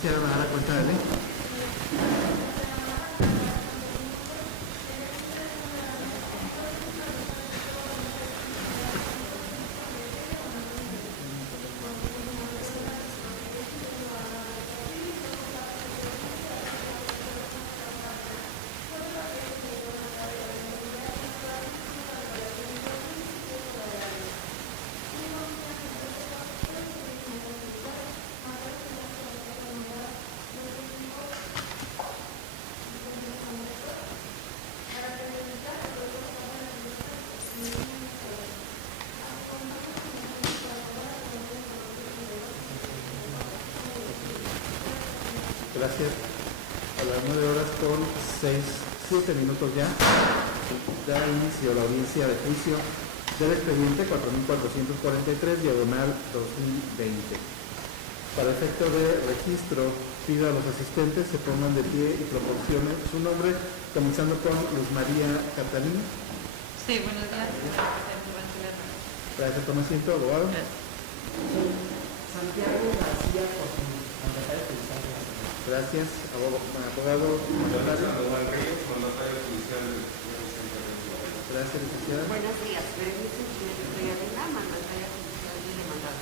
quisiera dar cuenta de ley. Gracias. A las 9:07 ya da inicio la audiencia de juicio del expediente 4443, diagonal 2020. Para efecto de registro, pido a los asistentes se pongan de pie y proporcionen su nombre, comenzando con Luz María Catalina. Sí, buenos días. Gracias, toma asiento, abogado. Santiago García, por su mandatario judicial. Gracias, abogado. Manuel Ríos, mandatario judicial del Centro de Ciudad. Gracias, licenciada. Buenos días, permiso, Regalena, mandataria judicial y demandada.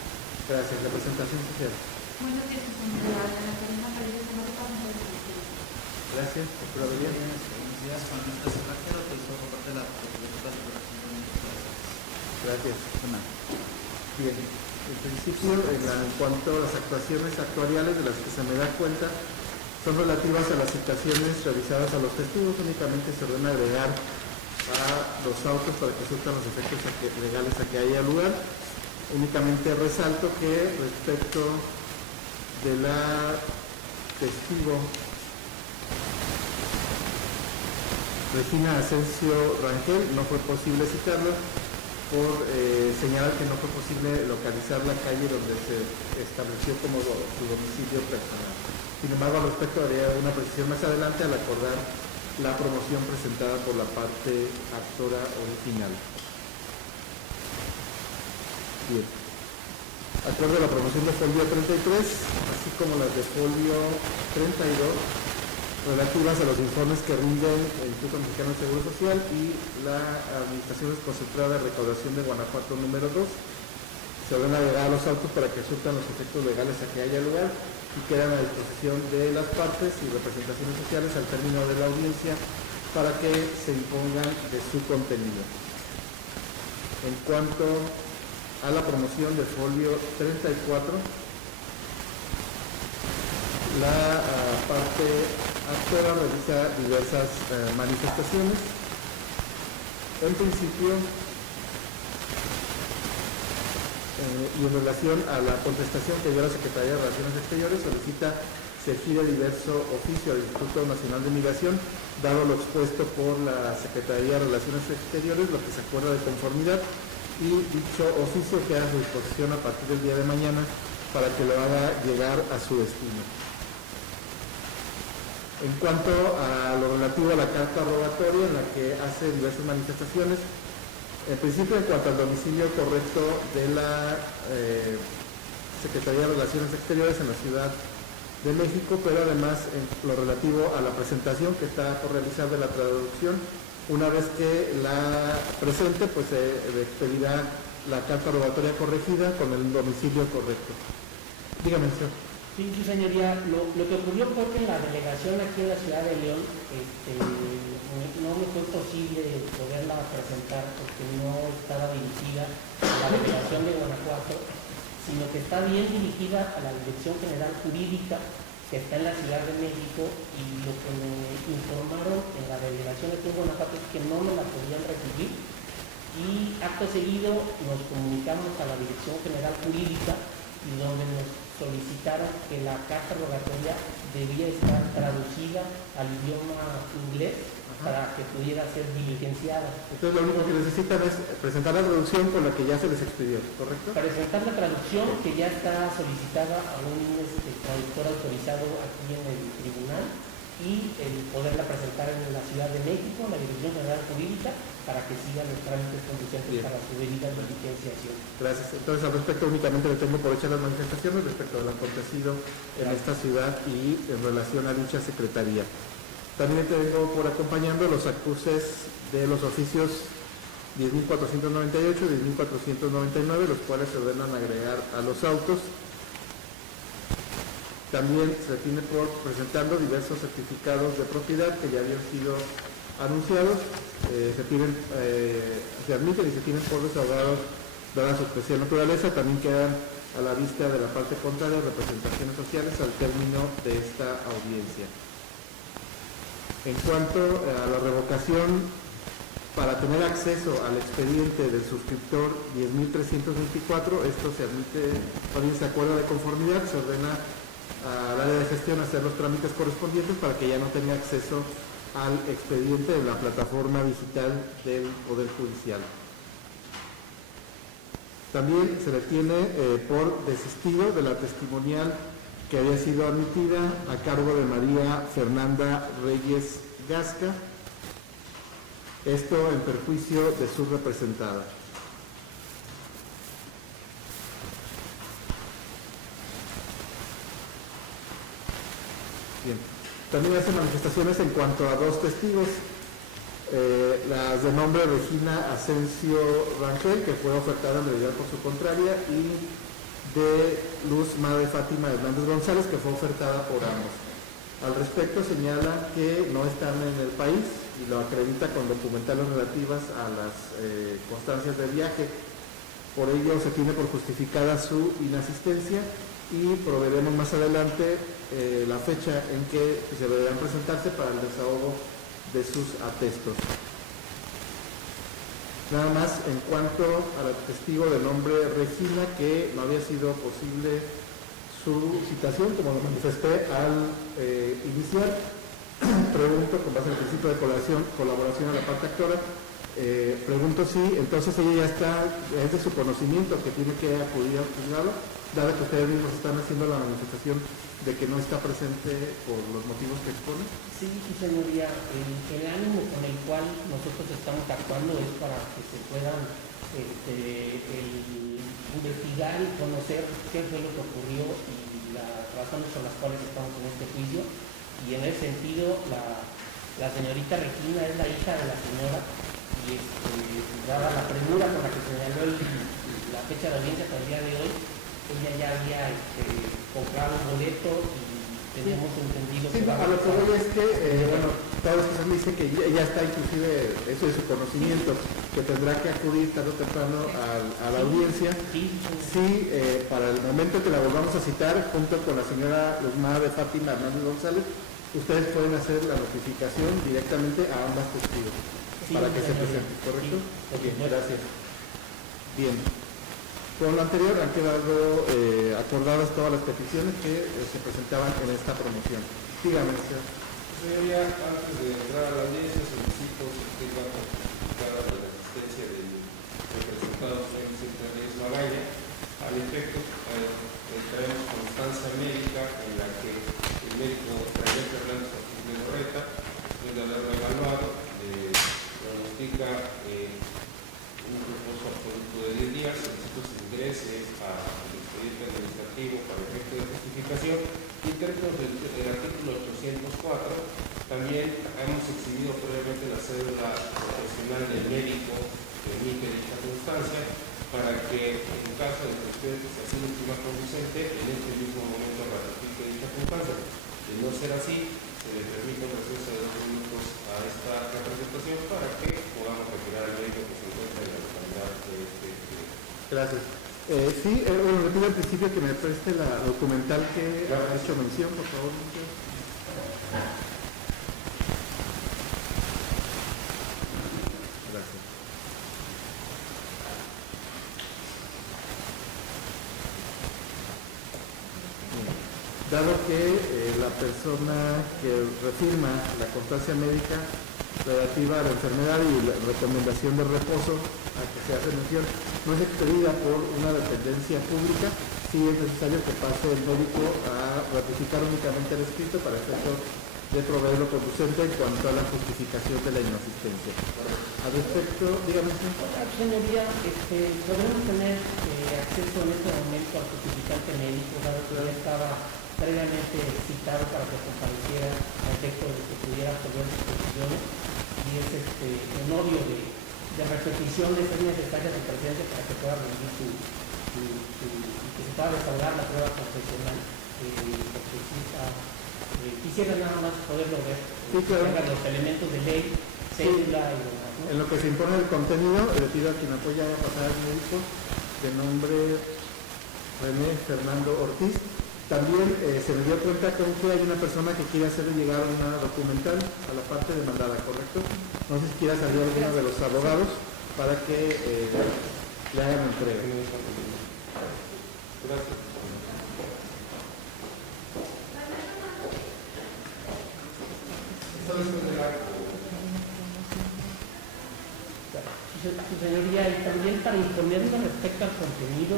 Gracias, representación social. Buenos días, señora Ana Karina Paredes, mandataria judicial. Gracias, procuraduría. Buenos días, Juan Luis Casarrajero, autorizado por parte de la Procuraduría de Operación de Gracias. Bien, en principio, en cuanto a las actuaciones actuariales de las que se me da cuenta, son relativas a las citaciones realizadas a los testigos. Únicamente se ordena agregar a los autos para que surtan los efectos legales a que haya lugar. Únicamente resalto que respecto de la testigo Regina Asensio Rangel, no fue posible citarla por señalar que no fue posible localizar la calle donde se estableció como su domicilio personal. Sin embargo, al respecto haría una precisión más adelante al acordar la promoción presentada por la parte actora original. Bien. Acuerdo a la promoción de folio 33, así como las de folio 32, relativas a los informes que rinden el Instituto Mexicano de Seguro Social y la Administración Desconcentrada de Recaudación de Guanajuato número 2. Se ordena agregar a los autos para que surtan los efectos legales a que haya lugar y quedan a disposición de las partes y representaciones sociales al término de la audiencia para que se impongan de su contenido. En cuanto a la promoción de folio 34, la parte actora realiza diversas manifestaciones. En principio, y en relación a la contestación que dio la Secretaría de Relaciones Exteriores, solicita se gire diverso oficio al Instituto Nacional de Migración, dado lo expuesto por la Secretaría de Relaciones Exteriores, lo que se acuerda de conformidad, y dicho oficio queda a su disposición a partir del día de mañana para que lo haga llegar a su destino. En cuanto a lo relativo a la carta rogatoria, en la que hace diversas manifestaciones, en principio en cuanto al domicilio correcto de la Secretaría de Relaciones Exteriores en la Ciudad de México, pero además en lo relativo a la presentación que está por realizar de la traducción, una vez que la presente, pues se expedirá la carta rogatoria corregida con el domicilio correcto. Dígame, señor. Sí, su señoría, lo que ocurrió fue que en la delegación aquí en la ciudad de León no me fue posible poderla presentar porque no estaba dirigida a la delegación de Guanajuato, sino que está bien dirigida a la Dirección General Jurídica que está en la Ciudad de México, y lo que me informaron en la delegación aquí en Guanajuato es que no me la podían recibir, y acto seguido nos comunicamos a la Dirección General Jurídica y donde nos solicitaron que la carta rogatoria debía estar traducida al idioma inglés para que pudiera ser diligenciada. Entonces lo único que necesitan es presentar la traducción con la que ya se les expidió, ¿correcto? Presentar la traducción que ya está solicitada a un traductor autorizado aquí en el tribunal, y poderla presentar en la Ciudad de México, en la Dirección General Jurídica, para que sigan los trámites conducentes Bien. para su debida diligenciación. Gracias. Entonces, al respecto, únicamente le tengo por hechas las manifestaciones respecto a lo acontecido en esta ciudad y en relación a dicha secretaría. También tengo por acompañando los acuses de los oficios 10.498 y 10.499, los cuales se ordenan agregar a los autos. También se tiene por presentando diversos certificados de propiedad que ya habían sido anunciados, se admiten y se tienen por desahogados dada su especial naturaleza. También quedan a la vista de la parte contraria representaciones sociales al término de esta audiencia. En cuanto a la revocación, para tener acceso al expediente del suscriptor 10.324, esto se admite, también se acuerda de conformidad, se ordena al área de gestión hacer los trámites correspondientes para que ya no tenga acceso al expediente de la plataforma digital del Poder Judicial. También se le tiene por desistido de la testimonial que había sido admitida a cargo de María Fernanda Reyes Gasca, esto en perjuicio de su representada. Bien. También hace manifestaciones en cuanto a dos testigos, las de nombre Regina Asensio Rangel, que fue ofertada en realidad por su contraria, y de Luz Madre Fátima Hernández González, que fue ofertada por ambos. Al respecto señala que no están en el país y lo acredita con documentales relativas a las constancias de viaje. Por ello se tiene por justificada su inasistencia y proveeremos más adelante la fecha en que se deberán presentarse para el desahogo de sus atestos. Nada más en cuanto al testigo de nombre Regina, que no había sido posible su citación, como lo manifesté al iniciar. Pregunto, con base en el principio de colaboración a la parte actora, pregunto si entonces ella ya está, es de su conocimiento que tiene que acudir al juzgado, dado que ustedes mismos están haciendo la manifestación de que no está presente por los motivos que expone. Sí, señoría, el ánimo con el cual nosotros estamos actuando es para que se puedan investigar y conocer qué fue lo que ocurrió y las razones por las cuales estamos en este juicio. Y en ese sentido, la señorita Regina es la hija de la señora y dada la premura con la que se señaló la fecha de audiencia hasta el día de hoy, ella ya había comprado un boleto y tenemos entendido sí, que a lo que voy es que, bueno, todas las cosas me dicen que ella está inclusive, eso de su conocimiento, que tendrá que acudir tarde o temprano a la audiencia. Sí, para el momento que la volvamos a citar, junto con la señora Luz Madre Fátima Hernández González, ustedes pueden hacer la notificación directamente a ambas testigos para que se presenten, ¿correcto? Sí, bien, gracias. Bien. Con lo anterior han quedado acordadas todas las peticiones que se presentaban en esta promoción. Dígame, señor. Señoría, antes de entrar a la audiencia, solicito que tenga justificada la asistencia del representado señor Vicente Reyes Magaña. Al efecto, traemos constancia médica en la que el médico Daniel Fernández de Loreta, después de haberlo evaluado, le diagnostica un reposo absoluto de 10 días, solicito se ingrese al expediente administrativo para efecto de justificación. Y en términos del artículo 804, también hemos exhibido previamente la cédula profesional del médico que emite dicha constancia, para que en caso de que ustedes se así última conducente, en este mismo momento ratifique dicha constancia. De no ser así, se le permite un receso de 2 minutos a esta representación para que podamos retirar al médico que se encuentra en la localidad de este. Gracias. Sí, bueno, le pido al principio que me preste la documental que ha hecho mención, por favor. Gracias. Dado que la persona que refirma la constancia médica relativa a la enfermedad y la recomendación de reposo a que se hace mención no es expedida por una dependencia pública, sí es necesario que pase el médico a ratificar únicamente el escrito para efecto de proveer lo conducente en cuanto a la justificación de la inasistencia. Al respecto, dígame. Señoría, podemos tener acceso en este momento al justificante médico, dado que ya estaba previamente citado para que compareciera al efecto de que pudiera absolver sus peticiones, y es en obvio de repetición de ser necesarias de presencia para que pueda rendir que se pueda desahogar la prueba profesional, porque sí quisiera nada más poderlo ver, sí, claro. los elementos de ley, cédula y demás, ¿no? En lo que se impone el contenido, le pido a quien apoya a pasar al médico de nombre René Fernando Ortiz. También se me dio cuenta con que hay una persona que quiere hacerle llegar una documental a la parte demandada, ¿correcto? No sé si quiera salir alguno de los abogados para que le hagan entrega. Gracias. Su señoría, y también para informarnos respecto al contenido,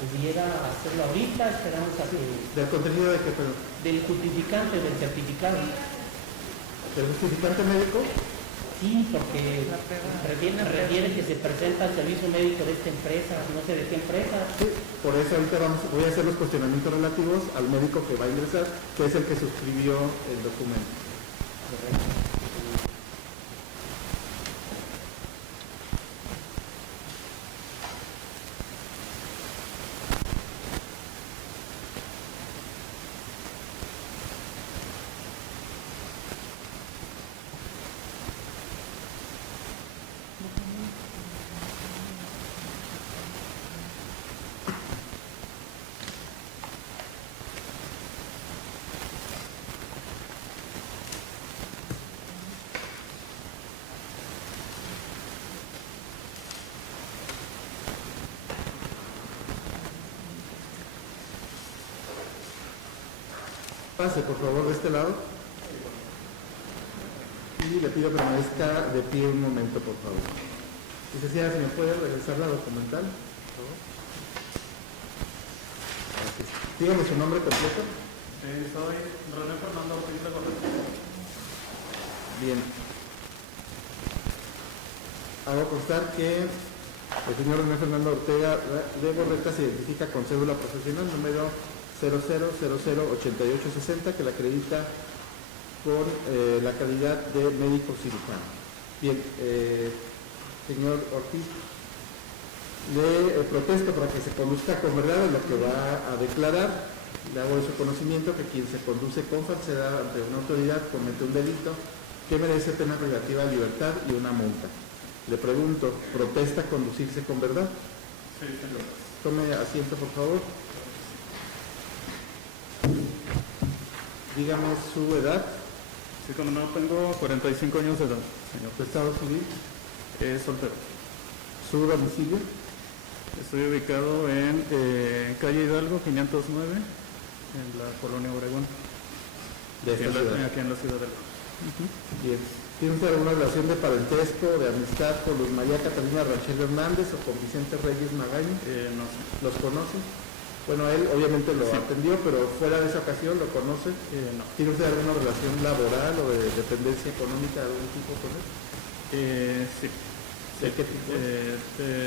pudiera hacerlo ahorita, esperamos a que... ¿Del contenido de qué, perdón? Del justificante, del certificado. ¿Del justificante médico? Sí, porque refiere que se presenta al servicio médico de esta empresa, no sé de qué empresa. Sí, por eso ahorita voy a hacer los cuestionamientos relativos al médico que va a ingresar, que es el que suscribió el documento. Correcto. Pase, por favor, de este lado. Y le pido que permanezca de pie un momento, por favor. Licenciada, ¿se me puede regresar la documental? Por favor. Gracias. Dígame su nombre completo. Soy René Fernando Ortiz de Correa. Bien. Hago constar que el señor René Fernando Ortega de Borreta se identifica con cédula profesional número 00008860, que la acredita por la calidad de médico cirujano. Bien, señor Ortiz, le protesto para que se conduzca con verdad en lo que va a declarar. Le hago de su conocimiento que quien se conduce con falsedad ante una autoridad comete un delito que merece pena privativa de libertad y una multa. Le pregunto, ¿protesta conducirse con verdad? Sí, señor. Tome asiento, por favor. Dígame su edad. Sí, como no, tengo 45 años de edad, señor. ¿Su estado civil? Soltero. ¿Su domicilio? Estoy ubicado en calle Hidalgo, 509, en la colonia Obregón. De esta ciudad. Aquí en la ciudad de León. Bien. ¿Tiene usted alguna relación de parentesco, de amistad con Luz María Catalina Rachel Hernández o con Vicente Reyes Magaña? No sé. ¿Los conoce? Bueno, él obviamente lo atendió, pero fuera de esa ocasión lo conoce. No. ¿Tiene usted alguna relación laboral o de dependencia económica de algún tipo con él? Sí. ¿De qué tipo?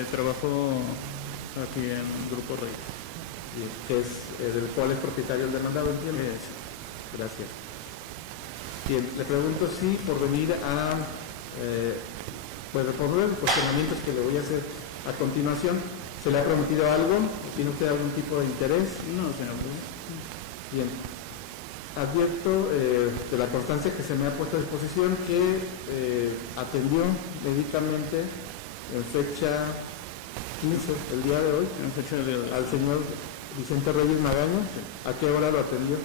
Trabajo aquí en Grupo Rey. Bien, que es del cual es propietario el demandado, entiendo. Sí. Gracias. Bien, le pregunto si por venir a responder los cuestionamientos que le voy a hacer a continuación, ¿se le ha prometido algo? ¿Tiene usted algún tipo de interés? No, señor. Bien. Advierto de la constancia que se me ha puesto a disposición que atendió médicamente en fecha 15, el día de hoy, En fecha de día de hoy. al señor Vicente Reyes Magaña. ¿A qué hora lo atendió?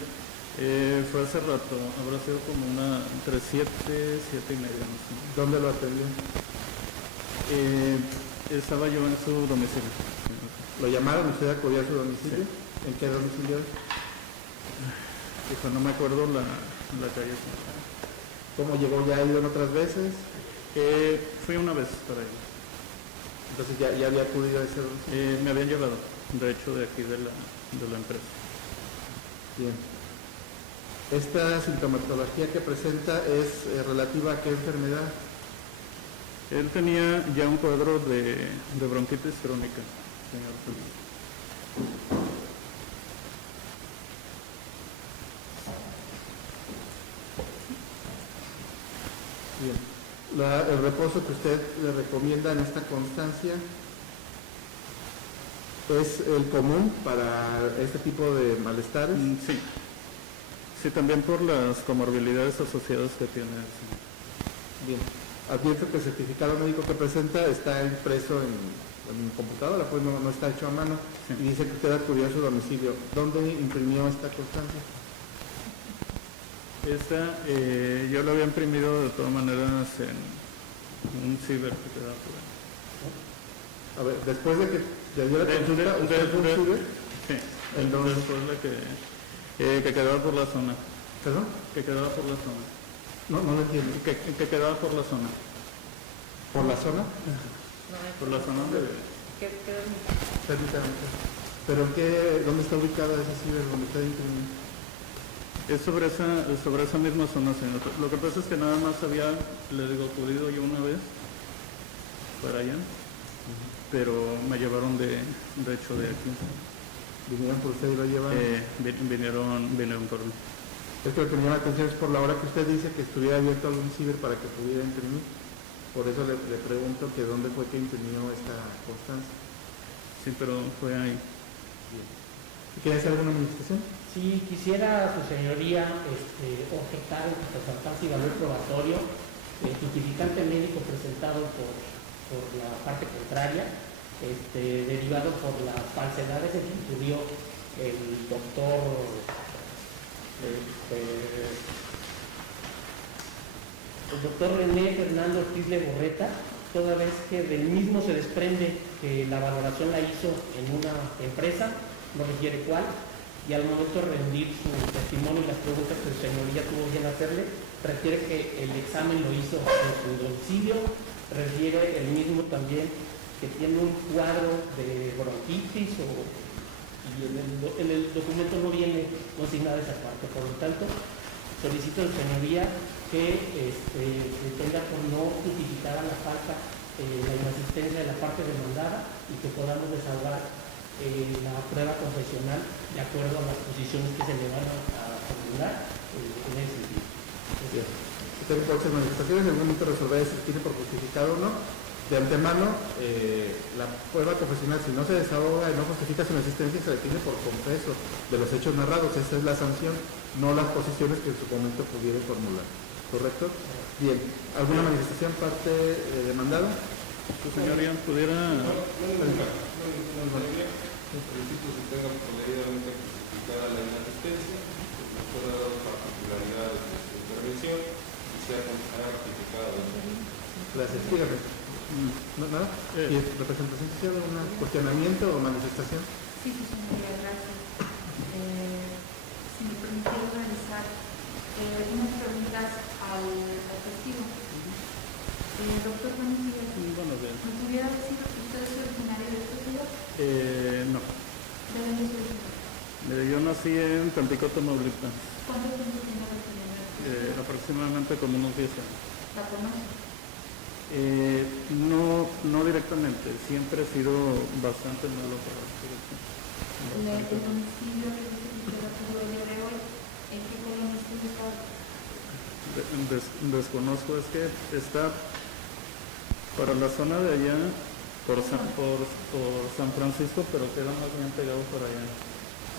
Fue hace rato, habrá sido como entre 7 y media, no sé. ¿Dónde lo atendió? Estaba yo en su domicilio. ¿Lo llamaron? ¿Usted acudió a su domicilio? Sí. ¿En qué domicilio? Dijo, no me acuerdo la calle. ¿Cómo llegó? ¿Ya ha ido en otras veces? Fui una vez para allá. Entonces ya había acudido a ese domicilio. Me habían llevado, de hecho, de aquí de la empresa. Bien. ¿Esta sintomatología que presenta es relativa a qué enfermedad? Él tenía ya un cuadro de bronquitis crónica, señor Solís. Bien. El reposo que usted le recomienda en esta constancia es el común para este tipo de malestares. Sí. Sí, también por las comorbilidades asociadas que tiene el señor. Bien. Advierto que el certificado médico que presenta está impreso en computadora, pues no está hecho a mano. Sí. Y dice que usted acudió a su domicilio. ¿Dónde imprimió esta constancia? Esta, yo lo había imprimido de todas maneras en un ciber que quedaba por ahí. A ver, después de que le dio la consulta, ¿usted fue un ciber? Sí, ¿En dónde? después de que quedaba por la zona. ¿Perdón? Que quedaba por la zona. No lo entiendo. Que quedaba por la zona. ¿Por la zona? Por la zona de... Permítame. ¿Pero dónde está ubicada esa ciber donde está imprimiendo? Es sobre esa misma zona, señor. Lo que pasa es que nada más le digo, acudido yo una vez para allá, pero me llevaron de hecho de aquí. ¿Vinieron por usted y lo llevaron? Vinieron por mí. Es que lo que me llama la atención es por la hora que usted dice que estuviera abierto algún ciber para que pudiera imprimir. Por eso le pregunto que dónde fue que imprimió esta constancia. Sí, pero fue ahí. ¿Quiere hacer alguna manifestación? Si quisiera su señoría objetar en representarse y valor probatorio el justificante médico presentado por la parte contraria, derivado por las falsedades en que incurrió el doctor René Fernando Ortiz Legorreta, toda vez que del mismo se desprende que la valoración la hizo en una empresa, no requiere cuál, y al momento de rendir su testimonio y las preguntas que su señoría tuvo bien hacerle, refiere que el examen lo hizo en su domicilio, refiere el mismo también que tiene un cuadro de bronquitis y en el documento no viene consignada esa parte. Por lo tanto, solicito a su señoría que tenga por no justificar a la falta la inasistencia de la parte demandada y que podamos desahogar la prueba confesional de acuerdo a las posiciones que se le van a formular en ese sentido. Usted puede hacer manifestaciones, en algún momento resolver si tiene por justificado o no. De antemano, la prueba confesional, si no se desahoga y no justifica su inexistencia, se le tiene por confeso de los hechos narrados. Esa es la sanción, no las posiciones que en su momento pudiera formular. ¿Correcto? Bien. ¿Alguna manifestación parte demandada? Su señoría pudiera... En principio se tenga debidamente justificada la inasistencia, que pueda dar particularidades de su intervención y sea ratificada. Gracias. Dígame. ¿Nada? ¿Y representación social, un cuestionamiento o manifestación? Sí, sí, señoría, gracias. Si me permitiera realizar unas preguntas al testigo. Doctor, buenos días. Buenos días. ¿Me pudiera decir que usted es originario de esta ciudad? No. ¿De dónde es originario? Yo nací en Tampico, Tamaulipas. ¿Cuánto tiempo tiene residiendo? Aproximadamente como unos 10 años. ¿La conoce? No directamente, siempre he sido bastante malo para la dirección. El domicilio que dice que usted tuvo el día de hoy, ¿en qué colonia está ubicado? Desconozco, es que está para la zona de allá, por San Francisco, pero queda más bien pegado para allá.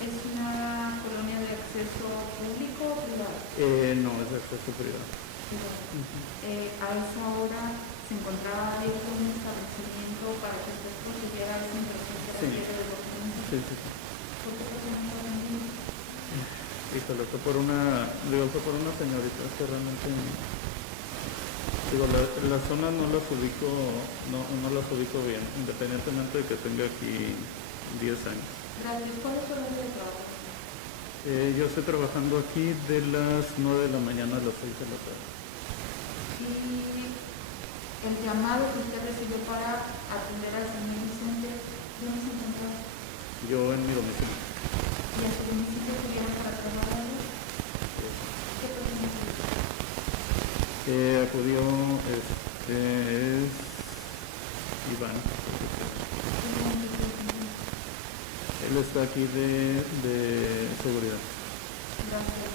¿Es una colonia de acceso público o privado? No, es de acceso privado. A esa hora se encontraba abierto un establecimiento para que usted procediera a esa impresión que requiere de documentos. Sí. ¿Por qué no lo vendí? Híjole, fue por una señorita, es que realmente, las zonas no las ubico bien, independientemente de que tenga aquí 10 años. Gracias. ¿Cuál es su horario de trabajo? Yo estoy trabajando aquí de las 9 de la mañana a las 6 de la tarde. Y el llamado que usted recibió para atender al señor Vicente, ¿dónde se encontraba? Yo en mi domicilio. ¿Y a su domicilio tuvieron para trabajar? Acudió es Iván. Él está aquí de seguridad. Gracias.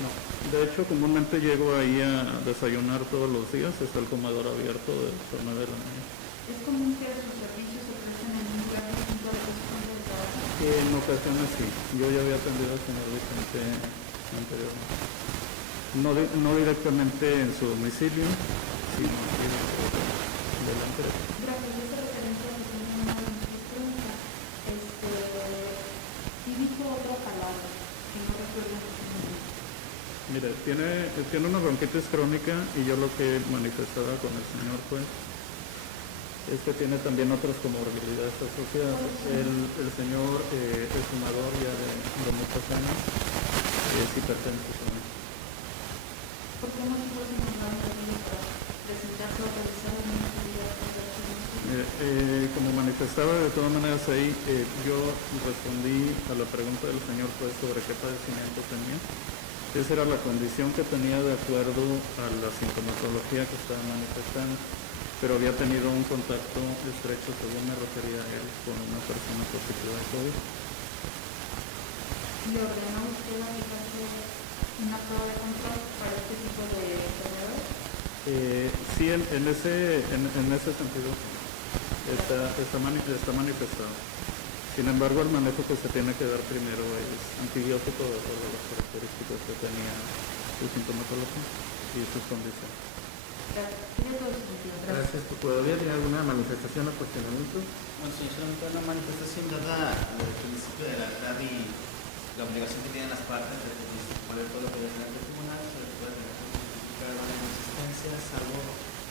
No, de hecho comúnmente llego ahí a desayunar todos los días, está el comedor abierto de 9 de la mañana. ¿Es común que sus servicios se ofrecen en un lugar distinto a lo que es su centro de trabajo? En ocasiones sí, yo ya había atendido al señor Vicente anteriormente. No directamente en su domicilio, sino aquí de la empresa. Gracias. Esa referencia que tiene una electrónica, y dijo otra palabra que no recuerdo en este momento. Mire, tiene una bronquitis crónica y yo lo que manifestaba con el señor pues es que tiene también otras comorbilidades asociadas. El señor es fumador ya de muchos años, es hipertenso también. ¿Por qué motivo se encontraron aquí para presentarse o realizar alguna actividad? Como manifestaba de todas maneras ahí, yo respondí a la pregunta del señor pues sobre qué padecimiento tenía. Esa era la condición que tenía de acuerdo a la sintomatología que estaba manifestando, pero había tenido un contacto estrecho, según me refería a él, con una persona positiva de COVID. ¿Le ordenó usted aplicarse una prueba de control para este tipo de enfermedades? Sí, en ese sentido está manifestado. Sin embargo, el manejo que se tiene que dar primero es antibiótico de acuerdo a las características que tenía su sintomatología y sus condiciones. Gracias. Tiene todo sentido. Gracias. ¿Todavía tiene alguna manifestación o cuestionamiento? Bueno, sí, solamente una manifestación dada el principio de la verdad y la obligación que tienen las partes de poner todo lo que debe tener el tribunal, sobre todo de justificar la inexistencia, salvo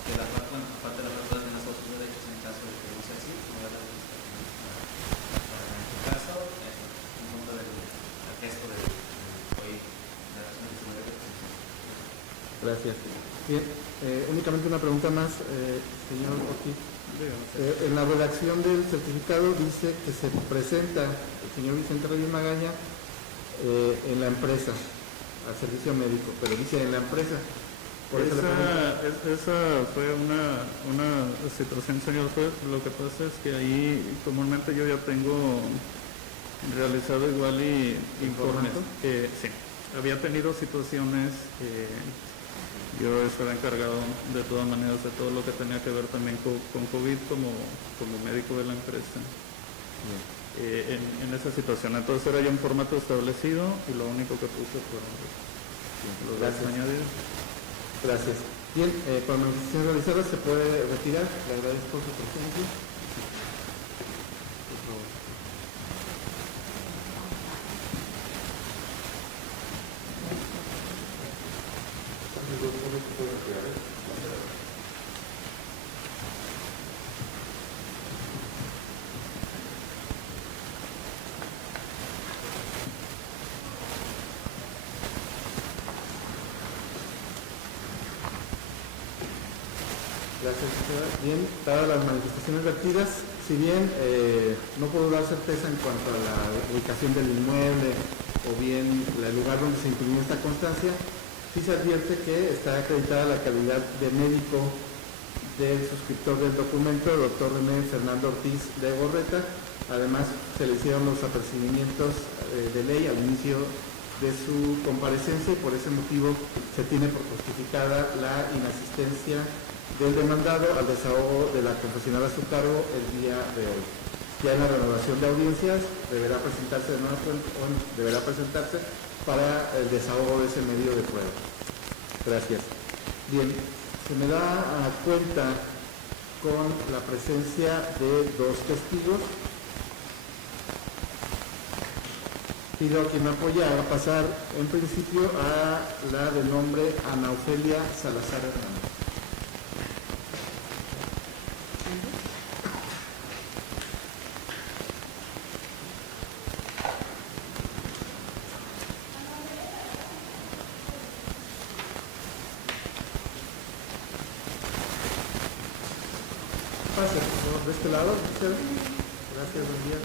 que la parte de la parte de sus derechos en caso de que no sea así, como ya la en tu caso, en punto del gesto de hoy de la relación de Gracias. Bien, únicamente una pregunta más, señor Ortiz. En la redacción del certificado dice que se presenta el señor Vicente Reyes Magaña en la empresa, al servicio médico, pero dice en la empresa. Por eso esa fue una situación, señor juez. Lo que pasa es que ahí comúnmente yo ya tengo realizado igual y informes. Sí, había tenido situaciones, yo estaba encargado de todas maneras de todo lo que tenía que ver también con COVID como médico de la empresa. En esa situación. Entonces era ya un formato establecido y lo único que puse fueron los datos añadidos. Gracias. Bien, con la manifestación realizada se puede retirar. Le agradezco su presencia. Por favor. Gracias, señora. Bien, dadas las manifestaciones vertidas, si bien no puedo dar certeza en cuanto a la ubicación del inmueble o bien el lugar donde se imprimió esta constancia, sí se advierte que está acreditada la calidad de médico del suscriptor del documento, el doctor René Fernando Ortiz de Gorreta. Además, se le hicieron los apercibimientos de ley al inicio de su comparecencia y por ese motivo se tiene por justificada la inasistencia del demandado al desahogo de la confesional a su cargo el día de hoy. Ya en la renovación de audiencias deberá presentarse para el desahogo de ese medio de prueba. Gracias. Bien, se me da cuenta con la presencia de dos testigos. Pido a quien me apoya a pasar en principio a la de nombre Ana Ofelia Salazar Hernández. Pase, por favor, de este lado. Gracias, buen día.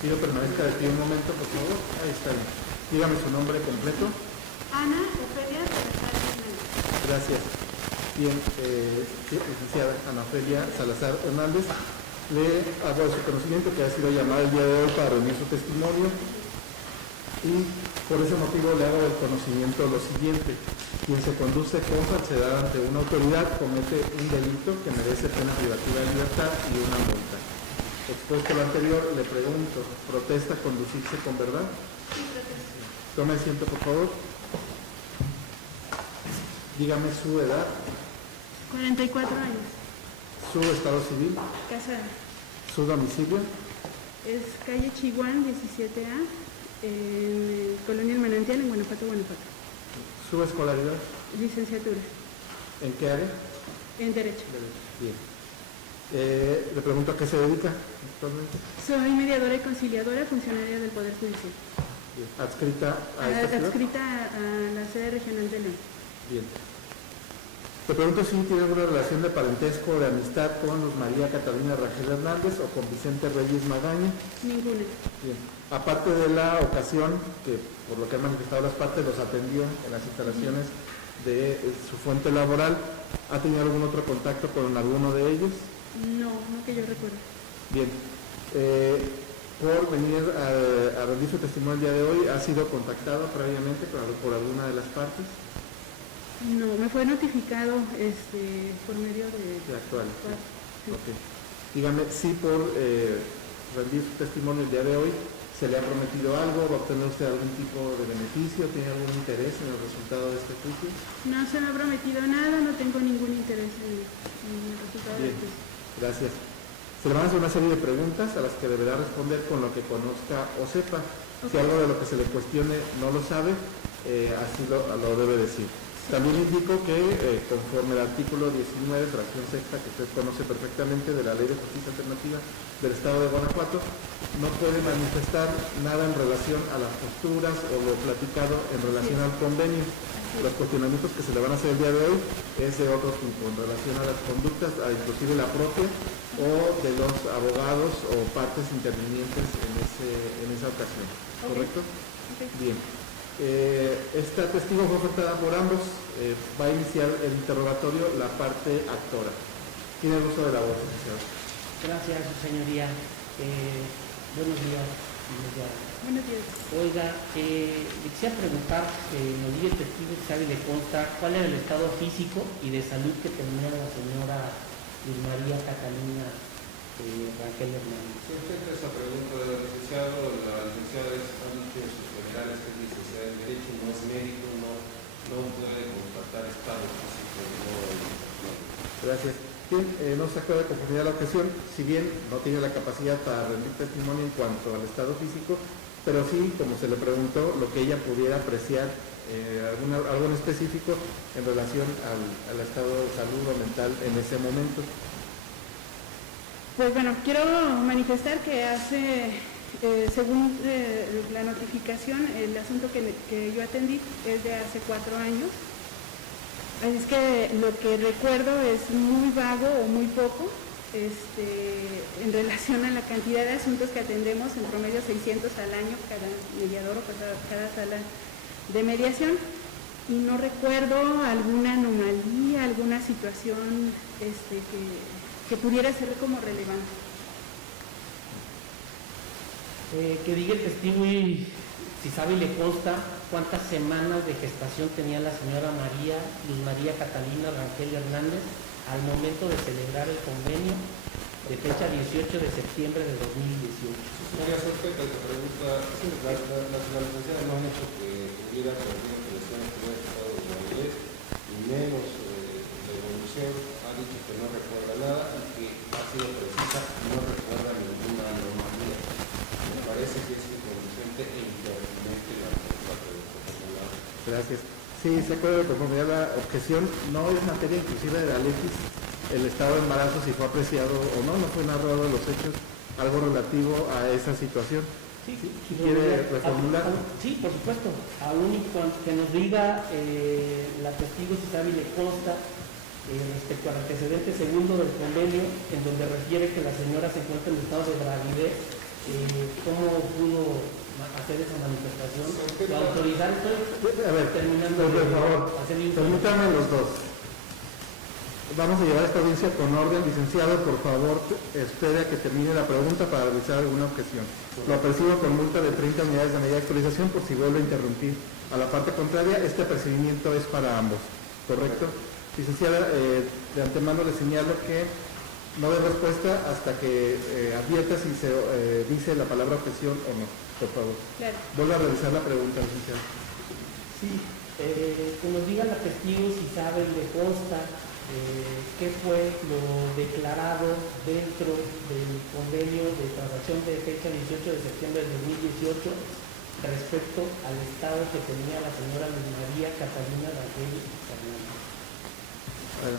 pido permanezca de pie un momento, por favor. Ahí está. Dígame su nombre completo. Ana Ofelia Salazar Hernández. Gracias. Bien, licenciada Ana Ofelia Salazar Hernández, le hago de su conocimiento que ha sido llamada el día de hoy para reunir su testimonio y por ese motivo le hago del conocimiento lo siguiente. Quien se conduce con falsedad ante una autoridad comete un delito que merece pena privativa de libertad y una multa. Expuesto lo anterior, le pregunto, ¿protesta conducirse con verdad? Sí, protesto. Tome asiento, por favor. Dígame su edad, 44 años. su estado civil, Casada. su domicilio, Es calle Chihuán, 17A, en Colonia El Manantial, en Guanajuato, Guanajuato. su escolaridad, Licenciatura ¿en qué área? en Derecho. Bien. Le pregunto a qué se dedica actualmente. Soy mediadora y conciliadora, funcionaria del Poder Judicial. Bien. Adscrita a esta ciudad. Adscrita a la sede regional de León. Bien. Le pregunto si tiene alguna relación de parentesco o de amistad con Luz María Catalina Rangel Hernández o con Vicente Reyes Magaña. Ninguna. Bien. Aparte de la ocasión que, por lo que han manifestado las partes, los atendió en las instalaciones de su fuente laboral, ¿ha tenido algún otro contacto con alguno de ellos? No, no que yo recuerdo. Bien. Por venir a rendir su testimonio el día de hoy, ¿ha sido contactado previamente por alguna de las partes? No, me fue notificado por medio de... De actual. Sí. Ok. Dígame, si por rendir su testimonio el día de hoy se le ha prometido algo, va a obtener usted algún tipo de beneficio, tiene algún interés en el resultado de este juicio. No se me ha prometido nada, no tengo ningún interés en el resultado del Bien. juicio. Gracias. Se le van a hacer una serie de preguntas a las que deberá responder con lo que conozca o sepa. Si algo de lo que se le cuestione no lo sabe, así lo debe decir. También indico que conforme al artículo 19, fracción sexta, que usted conoce perfectamente de la Ley de Justicia Alternativa del Estado de Guanajuato, no puede manifestar nada en relación a las posturas o lo platicado en relación al convenio. Los cuestionamientos que se le van a hacer el día de hoy es de otro tipo, en relación a las conductas, inclusive la propia o de los abogados o partes intervinientes en esa ocasión. ¿Correcto? Okay. Bien. Esta testigo fue ofertada por ambos. Va a iniciar el interrogatorio la parte actora. Tiene el uso de la voz, licenciado. Gracias, su señoría. Buenos días, licenciada. Buenos días. Oiga, le quisiera preguntar, nos diga el testigo que sabe y le consta, ¿cuál era el estado físico y de salud que tenía la señora Luz María Catalina Rangel Hernández? Respecto a esa pregunta del licenciado, la licenciada ha dicho en sus generales que es licenciada en Derecho, no es médico, no puede constatar estado físico. Gracias. Bien, no se acuerda de conformidad a la objeción, si bien no tiene la capacidad para rendir testimonio en cuanto al estado físico, pero sí, como se le preguntó, lo que ella pudiera apreciar, algo en específico en relación al estado de salud o mental en ese momento. Pues bueno, quiero manifestar que según la notificación, el asunto que yo atendí es de hace 4 años. Así es que lo que recuerdo es muy vago o muy poco en relación a la cantidad de asuntos que atendemos, en promedio 600 al año, cada mediador o cada sala de mediación. Y no recuerdo alguna anomalía, alguna situación que pudiera ser como relevante. Que diga el testigo y si sabe y le consta cuántas semanas de gestación tenía la señora Luz María Catalina Rangel Hernández al momento de celebrar el convenio de fecha 18 de septiembre de 2018. Señoría, respecto a esta pregunta, la licenciada no ha dicho que hubiera perdido lesiones, que hubiera estado de validez, y menos de evolución. Ha dicho que no recuerda nada y que ha sido precisa y no recuerda ninguna anomalía. Me parece que es inconducente e impertinente la pregunta. Gracias. Sí, se acuerda de conformidad a la objeción, no es materia inclusive de la Alexis, el estado de embarazo, si fue apreciado o no fue narrado los hechos, algo relativo a esa situación. Sí, si quiere reformular. Sí, por supuesto. Aún y que nos diga la testigo si sabe y le consta respecto al antecedente segundo del convenio, en donde refiere que la señora se encuentra en estado de gravidez cómo pudo hacer esa manifestación o autorizar. A ver, terminando por favor, hacer un permítanme los dos. Vamos a llevar esta audiencia con orden. Licenciado, por favor, espere a que termine la pregunta para realizar alguna objeción. Lo apercibo con multa de 30 unidades de medida de actualización por si vuelve a interrumpir a la parte contraria. Este apercibimiento es para ambos, ¿correcto? Licenciada, de antemano le señalo que no dé respuesta hasta que advierta si se dice la palabra objeción o no, por favor. Claro. Vuelva a realizar la pregunta, licenciada. Sí, que nos digan los testigos si saben, le consta qué fue lo declarado dentro del convenio de transacción de fecha 18 de septiembre de 2018 respecto al estado que tenía la señora Luz María Catalina Raquel Fernández. Bueno,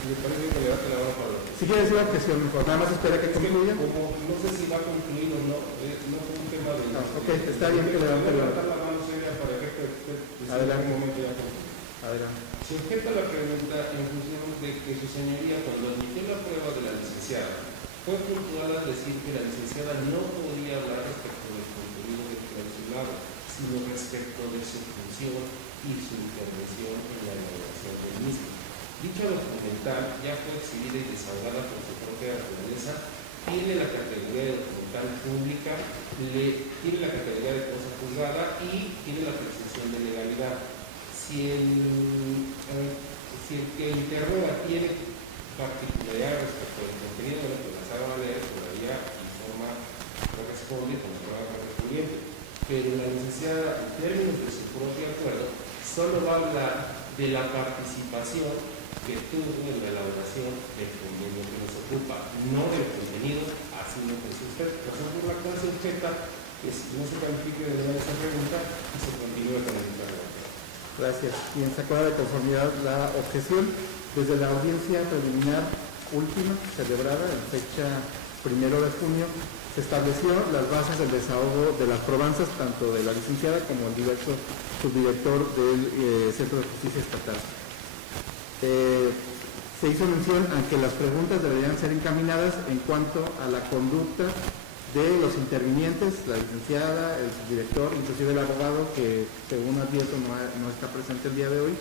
Me parece que le va a la hora para si quiere decir la objeción, mejor. Nada más espera que concluya. Como no sé si va a concluir o no, no es un tema de... No, ok, está bien que levante la levantar la mano seria para que Adelante. un momento ya concluya. Adelante. Se objeta la pregunta en función de que su señoría, cuando admitió la prueba de la licenciada, fue puntual al decir que la licenciada no podría hablar respecto del contenido del clausulado, sino respecto de su función y su intervención en la elaboración del mismo. Dicha documental ya fue exhibida y desahogada por su propia naturaleza, tiene la categoría de documental pública, tiene la categoría de cosa juzgada y tiene la presunción de legalidad. Si el que interroga tiene particularidad respecto al contenido de lo que las haga valer, todavía informa corresponde con la prueba correspondiente. Pero la licenciada, en términos de su propio acuerdo, solo va a hablar de la participación que tuvo en la elaboración del convenio que nos ocupa, no del contenido, así lo que usted. Razón por la cual se objeta que no se califique de esa pregunta y se continúe con el interrogatorio. Gracias. Quien se acuerda de conformidad la objeción desde la audiencia preliminar última celebrada en fecha 1 de junio se estableció las bases del desahogo de las probanzas tanto de la licenciada como el diverso subdirector del Centro de Justicia Estatal. Se hizo mención a que las preguntas deberían ser encaminadas en cuanto a la conducta de los intervinientes, la licenciada, el subdirector, inclusive el abogado, que según advierto no está presente el día de hoy,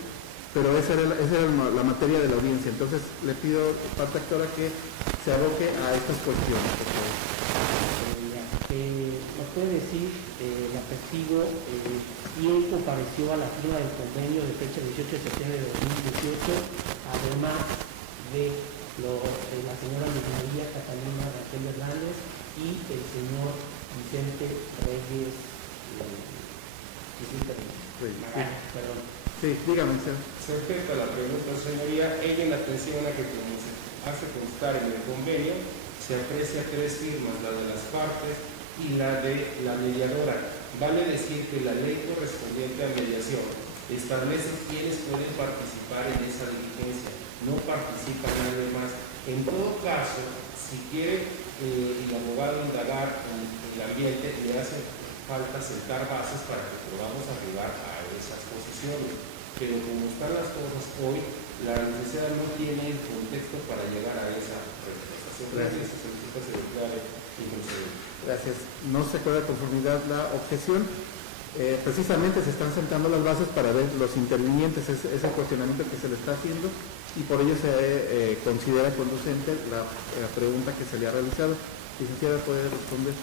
pero esa era la materia de la audiencia. Entonces le pido, parte actora, que se aboque a estas cuestiones, por favor. ¿Nos puede decir la testigo quién compareció a la firma del convenio de fecha 18 de septiembre de 2018, además de la señora Luz María Catalina Raquel Hernández y el señor Vicente Reyes perdón? Sí, dígame, señor. Se objeta la pregunta, señoría, ella en atención a que como se hace constar en el convenio, se aprecia 3 firmas, la de las partes y la de la mediadora. Vale decir que la ley correspondiente a mediación establece quiénes pueden participar en esa diligencia, no participa nadie más. En todo caso, si quiere el abogado indagar en el ambiente, le hace falta sentar bases para que podamos arribar a esas posiciones. Pero como están las cosas hoy, la licenciada no tiene el contexto para llegar a esa representación. Gracias. Gracias. No se acuerda de conformidad la objeción. Precisamente se están sentando las bases para ver los intervinientes, ese cuestionamiento que se le está haciendo, y por ello se considera conducente la pregunta que se le ha realizado. Licenciada, ¿puede responder?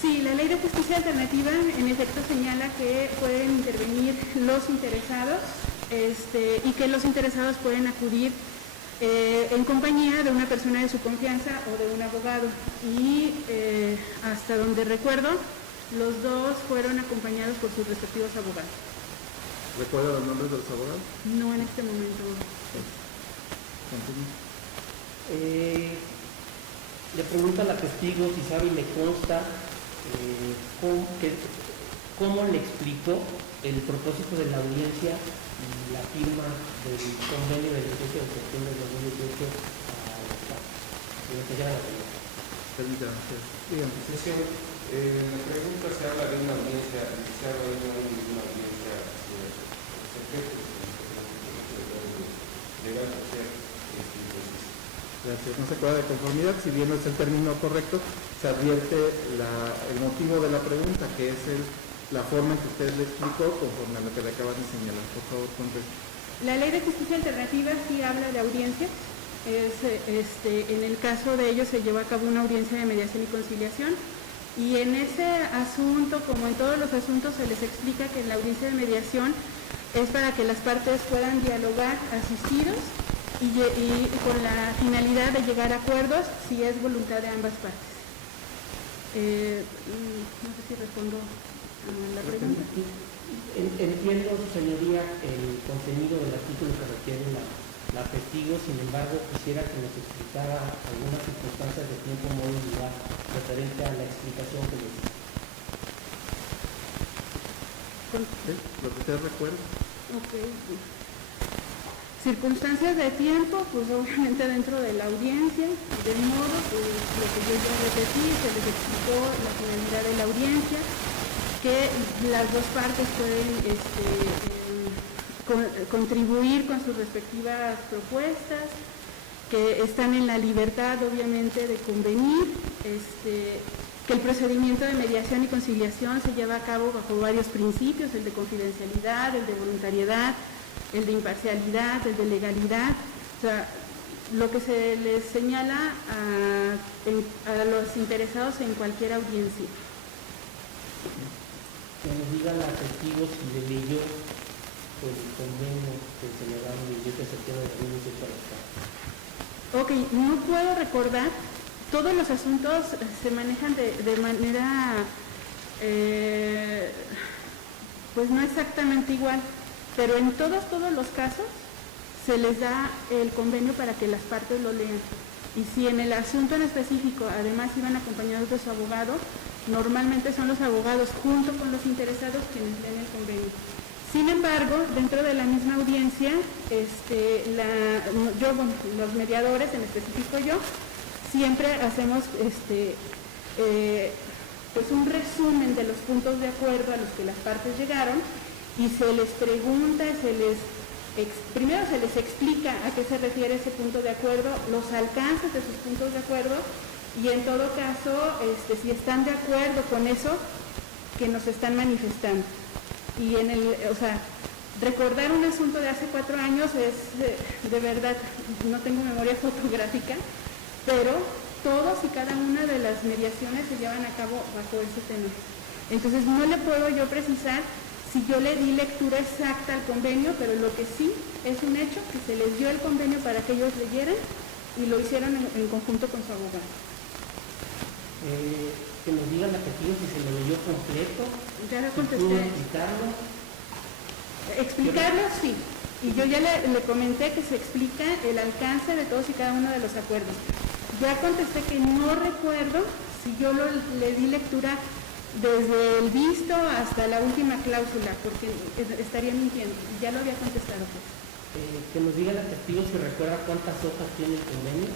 Sí, la Ley de Justicia Alternativa en efecto señala que pueden intervenir los interesados y que los interesados pueden acudir en compañía de una persona de su confianza o de un abogado. Y hasta donde recuerdo, los dos fueron acompañados por sus respectivos abogados. ¿Recuerda los nombres de los abogados? No en este momento. Le pregunta a la testigo si sabe y le consta cómo le explicó el propósito de la audiencia y la firma del convenio del 18 de septiembre de 2018 al Estado. Permítame, dígame. La pregunta se habla de una audiencia, se habla de una audiencia secreta, legal, o sea, Gracias. Gracias. No se queda de conformidad, si bien no es el término correcto, se advierte el motivo de la pregunta, que es la forma en que usted le explicó conforme a lo que le acaban de señalar. Por favor, conteste. La Ley de Justicia Alternativa sí habla de audiencia. En el caso de ellos se llevó a cabo una audiencia de mediación y conciliación, y en ese asunto, como en todos los asuntos, se les explica que en la audiencia de mediación es para que las partes puedan dialogar asistidos y con la finalidad de llegar a acuerdos si es voluntad de ambas partes. No sé si respondo a la pregunta. Entiendo, su señoría, el contenido del artículo que requiere la testigo, sin embargo, quisiera que nos explicara algunas circunstancias de tiempo, modo y lugar referente a la explicación que les hice. Lo que usted recuerda. Ok. Circunstancias de tiempo, pues obviamente dentro de la audiencia, de modo, pues lo que yo ya repetí, se les explicó la finalidad de la audiencia, que las dos partes pueden contribuir con sus respectivas propuestas, que están en la libertad obviamente de convenir, que el procedimiento de mediación y conciliación se lleva a cabo bajo varios principios, el de confidencialidad, el de voluntariedad, el de imparcialidad, el de legalidad. O sea, lo que se les señala a los interesados en cualquier audiencia. Que nos diga la testigo si le leyó el convenio que se le da el 17 de septiembre de 2018 a la Cámara. Ok, no puedo recordar. Todos los asuntos se manejan de manera, pues no exactamente igual, pero en todos los casos se les da el convenio para que las partes lo lean. Y si en el asunto en específico además iban acompañados de su abogado, normalmente son los abogados junto con los interesados quienes leen el convenio. Sin embargo, dentro de la misma audiencia, los mediadores, en específico yo, siempre hacemos pues un resumen de los puntos de acuerdo a los que las partes llegaron, y se les pregunta, primero se les explica a qué se refiere ese punto de acuerdo, los alcances de sus puntos de acuerdo, y en todo caso, si están de acuerdo con eso que nos están manifestando. Y recordar un asunto de hace 4 años es, de verdad, no tengo memoria fotográfica, pero todos y cada una de las mediaciones se llevan a cabo bajo ese tenor. Entonces no le puedo yo precisar si yo le di lectura exacta al convenio, pero lo que sí es un hecho que se les dio el convenio para que ellos leyeran y lo hicieron en conjunto con su abogado. Que nos digan la testigo si se lo leyó completo. Ya le si contesté. pudo explicarlo. Explicarlo, sí. Y yo ya le comenté que se explica el alcance de todos y cada uno de los acuerdos. Ya contesté que no recuerdo si yo le di lectura desde el visto hasta la última cláusula, porque estaría mintiendo. Ya lo había contestado. Que nos diga la testigo si recuerda cuántas hojas tiene el convenio.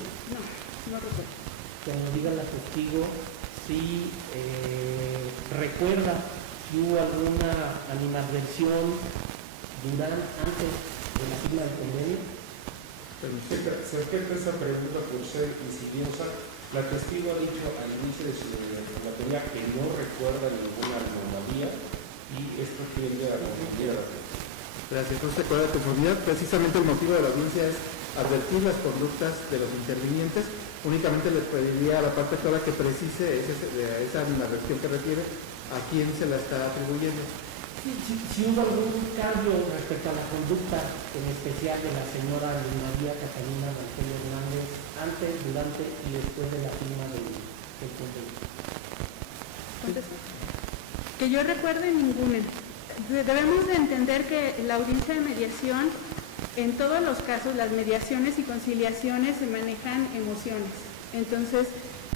No recuerdo. Que nos diga la testigo si recuerda si hubo alguna animadversión antes de la firma del convenio. Se objeta esa pregunta por ser insidiosa. La testigo ha dicho al inicio de su relatoría que no recuerda ninguna anomalía, y esto tiende a confundir a la gente. Gracias. No se queda de conformidad. Precisamente el motivo de la audiencia es advertir las conductas de los intervinientes. Únicamente le pediría a la parte actual que precise esa animadversión que refiere a quién se la está atribuyendo. Si hubo algún cambio respecto a la conducta, en especial de la señora María Catalina Marcelo Hernández, antes, durante y después de la firma del convenio. Que yo recuerde ninguna. Debemos de entender que la audiencia de mediación, en todos los casos, las mediaciones y conciliaciones se manejan emociones. Entonces,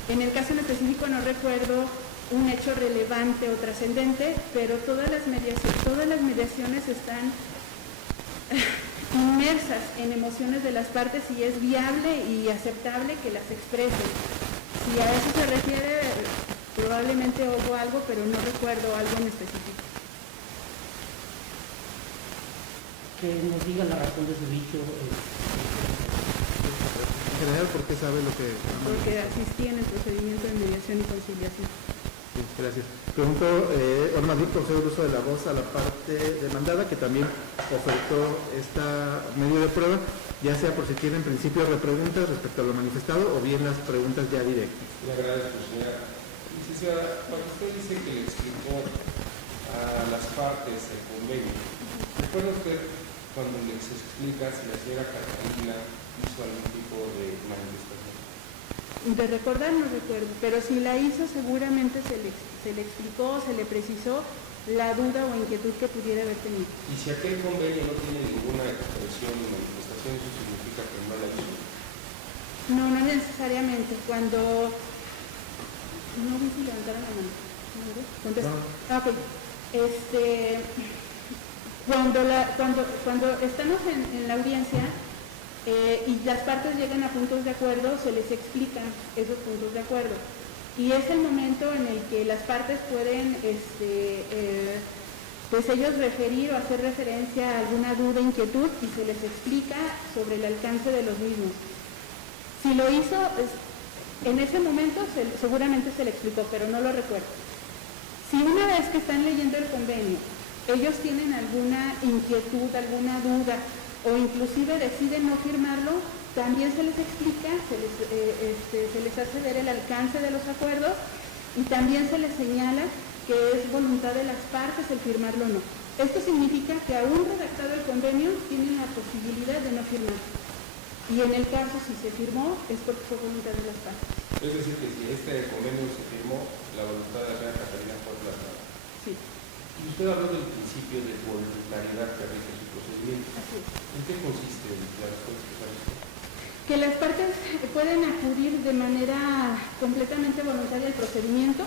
en el caso en específico no recuerdo un hecho relevante o trascendente, pero todas las mediaciones están inmersas en emociones de las partes y es viable y aceptable que las expresen. Si a eso se refiere, probablemente hubo algo, pero no recuerdo algo en específico. Que nos diga la razón de su dicho. general porque sabe lo que... porque asistí en el procedimiento de mediación y conciliación. Sí, gracias. Pregunto, bueno, más bien procedo el uso de la voz a la parte demandada, que también ofertó esta medio de prueba, ya sea por si tienen principios de preguntas respecto a lo manifestado o bien las preguntas ya directas. Le agradezco, señora. Licenciada, cuando usted dice que le explicó a las partes el convenio, ¿recuerda usted cuando les explica si la señora Catalina hizo algún tipo de manifestación? De recordar no recuerdo, pero si la hizo seguramente se le explicó, se le precisó la duda o inquietud que pudiera haber tenido. Y si aquel convenio no tiene ninguna expresión ni manifestación, ¿eso significa que no la hizo? No, no necesariamente. Cuando... No vi si levantaron la mano. ¿No ves? Contesta. No. Ah, ok. Cuando estamos en la audiencia y las partes llegan a puntos de acuerdo, se les explican esos puntos de acuerdo. Y es el momento en el que las partes pueden, pues ellos referir o hacer referencia a alguna duda, inquietud, y se les explica sobre el alcance de los mismos. Si lo hizo, en ese momento seguramente se le explicó, pero no lo recuerdo. Si una vez que están leyendo el convenio, ellos tienen alguna inquietud, alguna duda, o inclusive deciden no firmarlo, también se les explica, se les hace ver el alcance de los acuerdos y también se les señala que es voluntad de las partes el firmarlo o no. Esto significa que aún redactado el convenio tienen la posibilidad de no firmar. Y en el caso, si se firmó, es porque fue voluntad de las partes. Es decir, que si este convenio se firmó, la voluntad de la señora Catalina fue plasmada. Sí. Y usted habló del principio de voluntariedad que rige su procedimiento. Así es. ¿En qué consiste la respuesta? Que las partes pueden acudir de manera completamente voluntaria al procedimiento,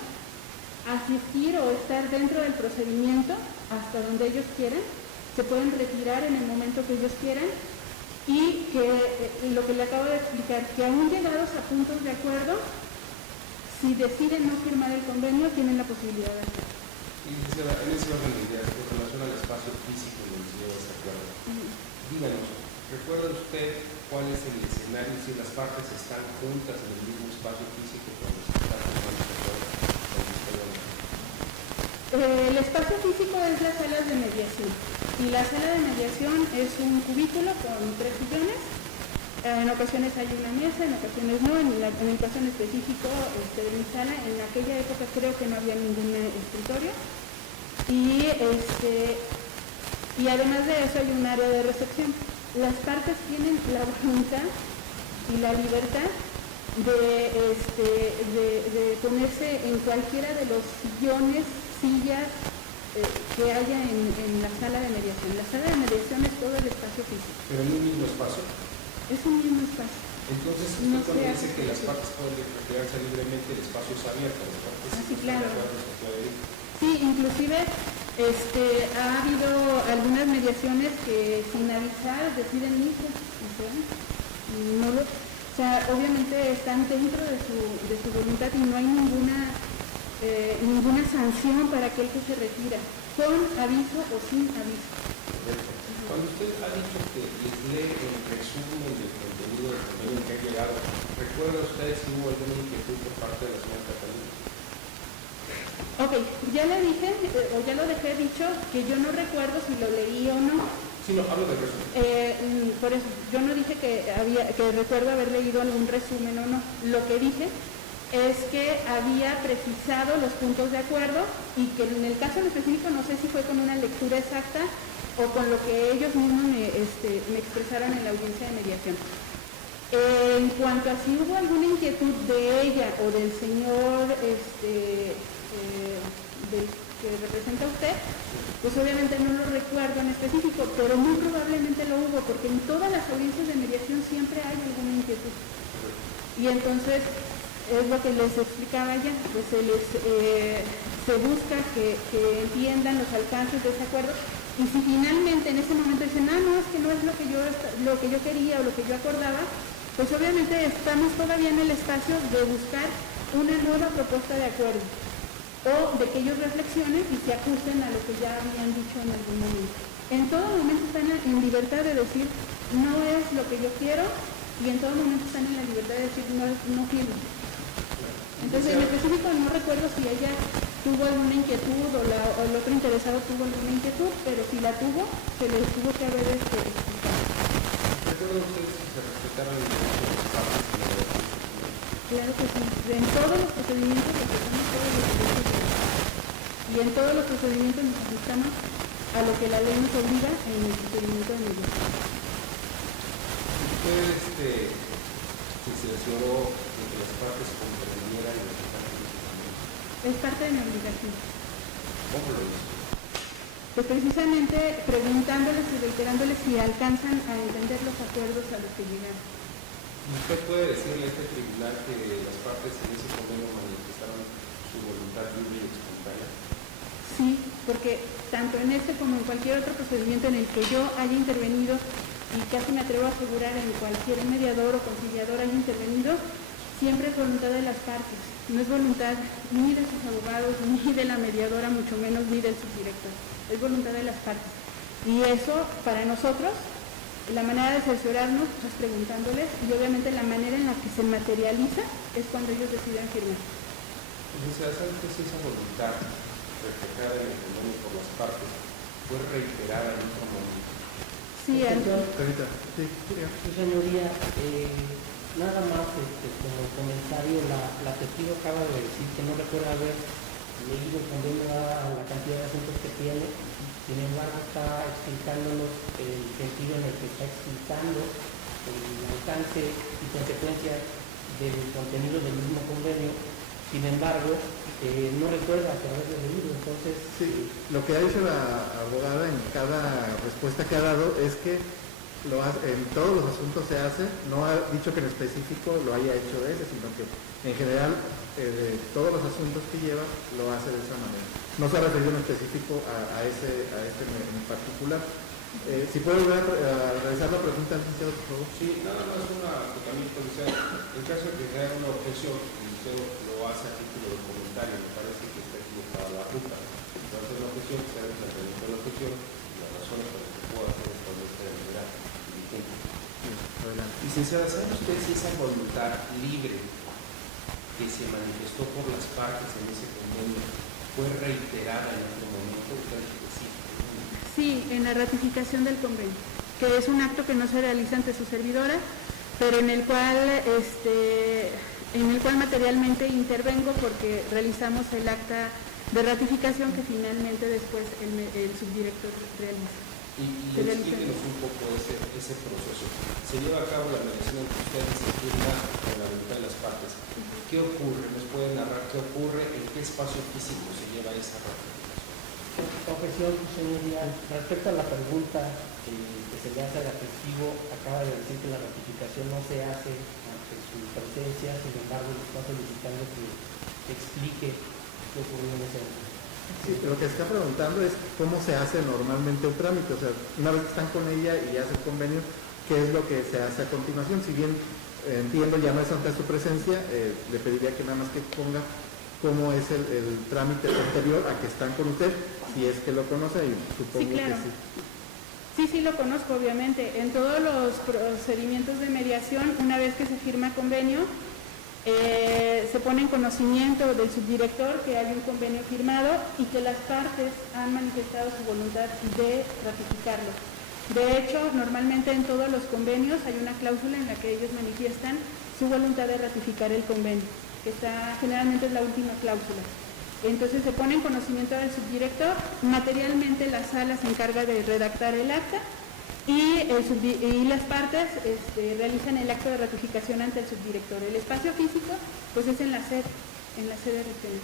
asistir o estar dentro del procedimiento hasta donde ellos quieran, se pueden retirar en el momento que ellos quieran y que lo que le acabo de explicar, que aún llegados a puntos de acuerdo, si deciden no firmar el convenio, tienen la posibilidad de hacerlo. Y en ese orden de ideas, con relación al espacio físico en el que se lleva este acuerdo, díganos, ¿recuerda usted cuál es el escenario si las partes están juntas en el mismo espacio físico cuando se está firmando este acuerdo? El espacio físico es las salas de mediación y la sala de mediación es un cubículo con 3 sillones. En ocasiones hay una mesa, en ocasiones no. En el caso en específico de mi sala, en aquella época creo que no había ningún escritorio y además de eso hay un área de recepción. Las partes tienen la voluntad y la libertad de ponerse en cualquiera de los sillones, sillas que haya en la sala de mediación. La sala de mediación es todo el espacio físico. Pero en un mismo espacio. Es un mismo espacio. Entonces, usted No cuando se dice hace que las eso. partes pueden retirarse libremente, el espacio es abierto, las partes Ah, sí, están claro. de acuerdo, se puede ir. Sí, inclusive ha habido algunas mediaciones que sin avisar deciden irse. O sea, obviamente están dentro de su voluntad y no hay ninguna sanción para aquel que se retira, con aviso o sin aviso. Correcto. Cuando usted ha dicho que les lee el resumen del contenido del convenio que ha llegado, ¿recuerda usted si hubo alguna inquietud por parte de la señora Catalina? Ok, ya le dije, o ya lo dejé dicho, que yo no recuerdo si lo leí o no. Sí, no, hablo del resumen. Por eso, yo no dije que recuerdo haber leído algún resumen o no. Lo que dije es que había precisado los puntos de acuerdo y que en el caso en específico no sé si fue con una lectura exacta o con lo que ellos mismos me expresaron en la audiencia de mediación. En cuanto a si hubo alguna inquietud de ella o del señor del que representa a usted, pues obviamente no lo recuerdo en específico, pero muy probablemente lo hubo, porque en todas las audiencias de mediación siempre hay alguna inquietud. Y entonces es lo que les explicaba ya, pues se busca que entiendan los alcances de ese acuerdo. Y si finalmente en ese momento dicen, no, es que no es lo que yo quería o lo que yo acordaba, pues obviamente estamos todavía en el espacio de buscar una nueva propuesta de acuerdo o de que ellos reflexionen y se ajusten a lo que ya habían dicho en algún momento. En todo momento están en libertad de decir, no es lo que yo quiero, y en todo momento están en la libertad de decir no firmo. Entonces, en específico no recuerdo si ella tuvo alguna inquietud o el otro interesado tuvo alguna inquietud, pero si la tuvo, se les tuvo que haber explicado. ¿Recuerdan ustedes que se respetaron los derechos de las partes en la negociación? Claro que sí. En todos los procedimientos respetamos todos los derechos de las partes. Y en todos los procedimientos nos ajustamos a lo que la ley nos obliga en el procedimiento de mediación. Usted se cercioró de que las partes comprendieran lo que está haciendo. Es parte de mi obligación. ¿Cómo lo hizo? Pues precisamente preguntándoles y reiterándoles si alcanzan a entender los acuerdos a los que llegan. ¿Usted puede decirle a este tribunal que las partes en ese convenio manifestaron su voluntad libre y espontánea? Sí, porque tanto en este como en cualquier otro procedimiento en el que yo haya intervenido, y casi me atrevo a asegurar en cualquier mediador o conciliador haya intervenido, siempre es voluntad de las partes. No es voluntad ni de sus abogados, ni de la mediadora, mucho menos ni del subdirector. Es voluntad de las partes. Y eso, para nosotros, la manera de cerciorarnos pues, es preguntándoles, y obviamente la manera en la que se materializa es cuando ellos deciden firmar. Entonces, ¿sabes qué es esa voluntad reflejada en el convenio por las partes? Fue reiterada en otro momento. Sí, Carita, sí, Su señoría, nada más como comentario, la testigo acaba de decir que no recuerda haber leído el convenio a la cantidad de asuntos que tiene, sin embargo está explicándonos el sentido en el que está explicando el alcance y consecuencia del contenido del mismo convenio, sin embargo no recuerda que haberlo leído, entonces... Sí, lo que ha dicho la abogada en cada respuesta que ha dado es que en todos los asuntos se hace, no ha dicho que en específico lo haya hecho ese, sino que en general de todos los asuntos que lleva lo hace de esa manera. No se ha referido en específico a este en particular. Si puedo volver a realizar la pregunta al licenciado, por favor. Sí, nada más una acotamiento, o sea, en caso de que se haga una objeción, el liceo lo hace a título de comentario, me parece que está equivocada la ruta. Entonces la objeción, se haga el planteamiento de la objeción, y las razones por las que puedo hacer esto de esta manera vigente. Adelante. Licenciada, ¿sabe usted si esa voluntad libre que se manifestó por las partes en ese convenio fue reiterada en otro momento? ¿Usted dice que sí? Sí, en la ratificación del convenio, que es un acto que no se realiza ante su servidora, pero en el cual materialmente intervengo porque realizamos el acta de ratificación que finalmente después el subdirector realiza. Y explíquenos un poco ese proceso. Se lleva a cabo la mediación entre ustedes y se firma con la voluntad de las partes. ¿Qué ocurre? ¿Nos pueden narrar qué ocurre? ¿En qué espacio físico se lleva esa ratificación? Confesión, señoría, respecto a la pregunta que se le hace al testigo, acaba de decir que la ratificación no se hace ante su presencia, sin embargo, le está solicitando que explique qué ocurrió en ese momento. Sí, lo que está preguntando es cómo se hace normalmente el trámite, o sea, una vez que están con ella y ya hace el convenio, ¿qué es lo que se hace a continuación? Si bien entiendo ya no es ante su presencia, le pediría que nada más que ponga cómo es el trámite posterior a que están con usted, si es que lo conoce, y supongo Sí, claro. que sí. Sí, lo conozco, obviamente. En todos los procedimientos de mediación, una vez que se firma convenio, se pone en conocimiento del subdirector que hay un convenio firmado y que las partes han manifestado su voluntad de ratificarlo. De hecho, normalmente en todos los convenios hay una cláusula en la que ellos manifiestan su voluntad de ratificar el convenio, que generalmente es la última cláusula. Entonces se pone en conocimiento del subdirector, materialmente la sala se encarga de redactar el acta y las partes realizan el acto de ratificación ante el subdirector. El espacio físico pues es en la sede regional.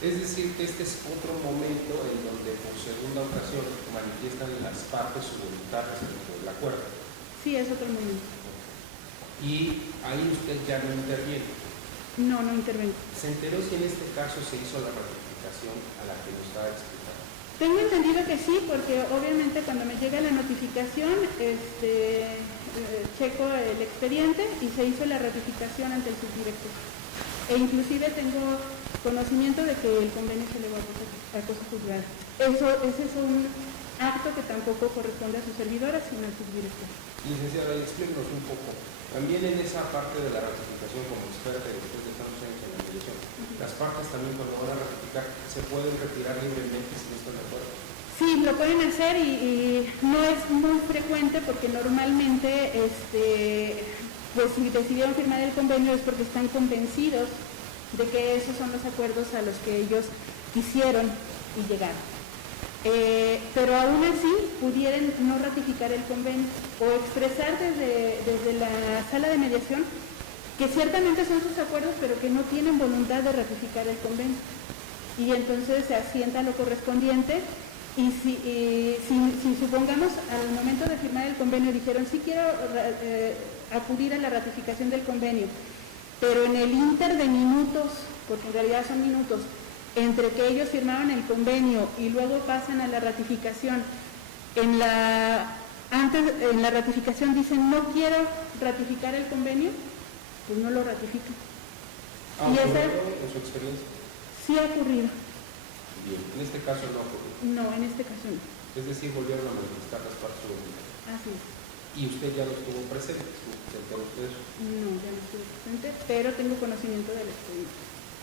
Es decir, que este es otro momento en donde por segunda ocasión manifiestan las partes su voluntad respecto del acuerdo. Sí, es otro momento. Y ahí usted ya no interviene. No intervengo. ¿Se enteró si en este caso se hizo la ratificación a la que nos estaba explicando? Tengo entendido que sí, porque obviamente cuando me llega la notificación, checo el expediente y se hizo la ratificación ante el subdirector. E inclusive tengo conocimiento de que el convenio se elevó a cosa juzgada. Ese es un acto que tampoco corresponde a su servidora, sino al subdirector. Licenciada, explíquenos un poco. También en esa parte de la ratificación, como experta después de tantos años en la mediación, las partes también cuando van a ratificar se pueden retirar libremente si no están de acuerdo. Sí, lo pueden hacer y no es muy frecuente porque normalmente pues si decidieron firmar el convenio es porque están convencidos de que esos son los acuerdos a los que ellos quisieron y llegaron. Pero aún así pudieran no ratificar el convenio o expresar desde la sala de mediación que ciertamente son sus acuerdos pero que no tienen voluntad de ratificar el convenio. Y entonces se asienta lo correspondiente y si supongamos al momento de firmar el convenio dijeron sí quiero acudir a la ratificación del convenio, pero en el inter de minutos, porque en realidad son minutos, entre que ellos firmaron el convenio y luego pasan a la ratificación, en la ratificación dicen no quiero ratificar el convenio, pues no lo ratifican. ¿Ha ocurrido en su experiencia? Sí ha ocurrido. Bien, en este caso no ha ocurrido. No, en este caso no. Es decir, volvieron a manifestar las partes de voluntad. Así es. Y usted ya no estuvo presente, estuvo presente a ustedes. No, ya no estuve presente, pero tengo conocimiento del expediente.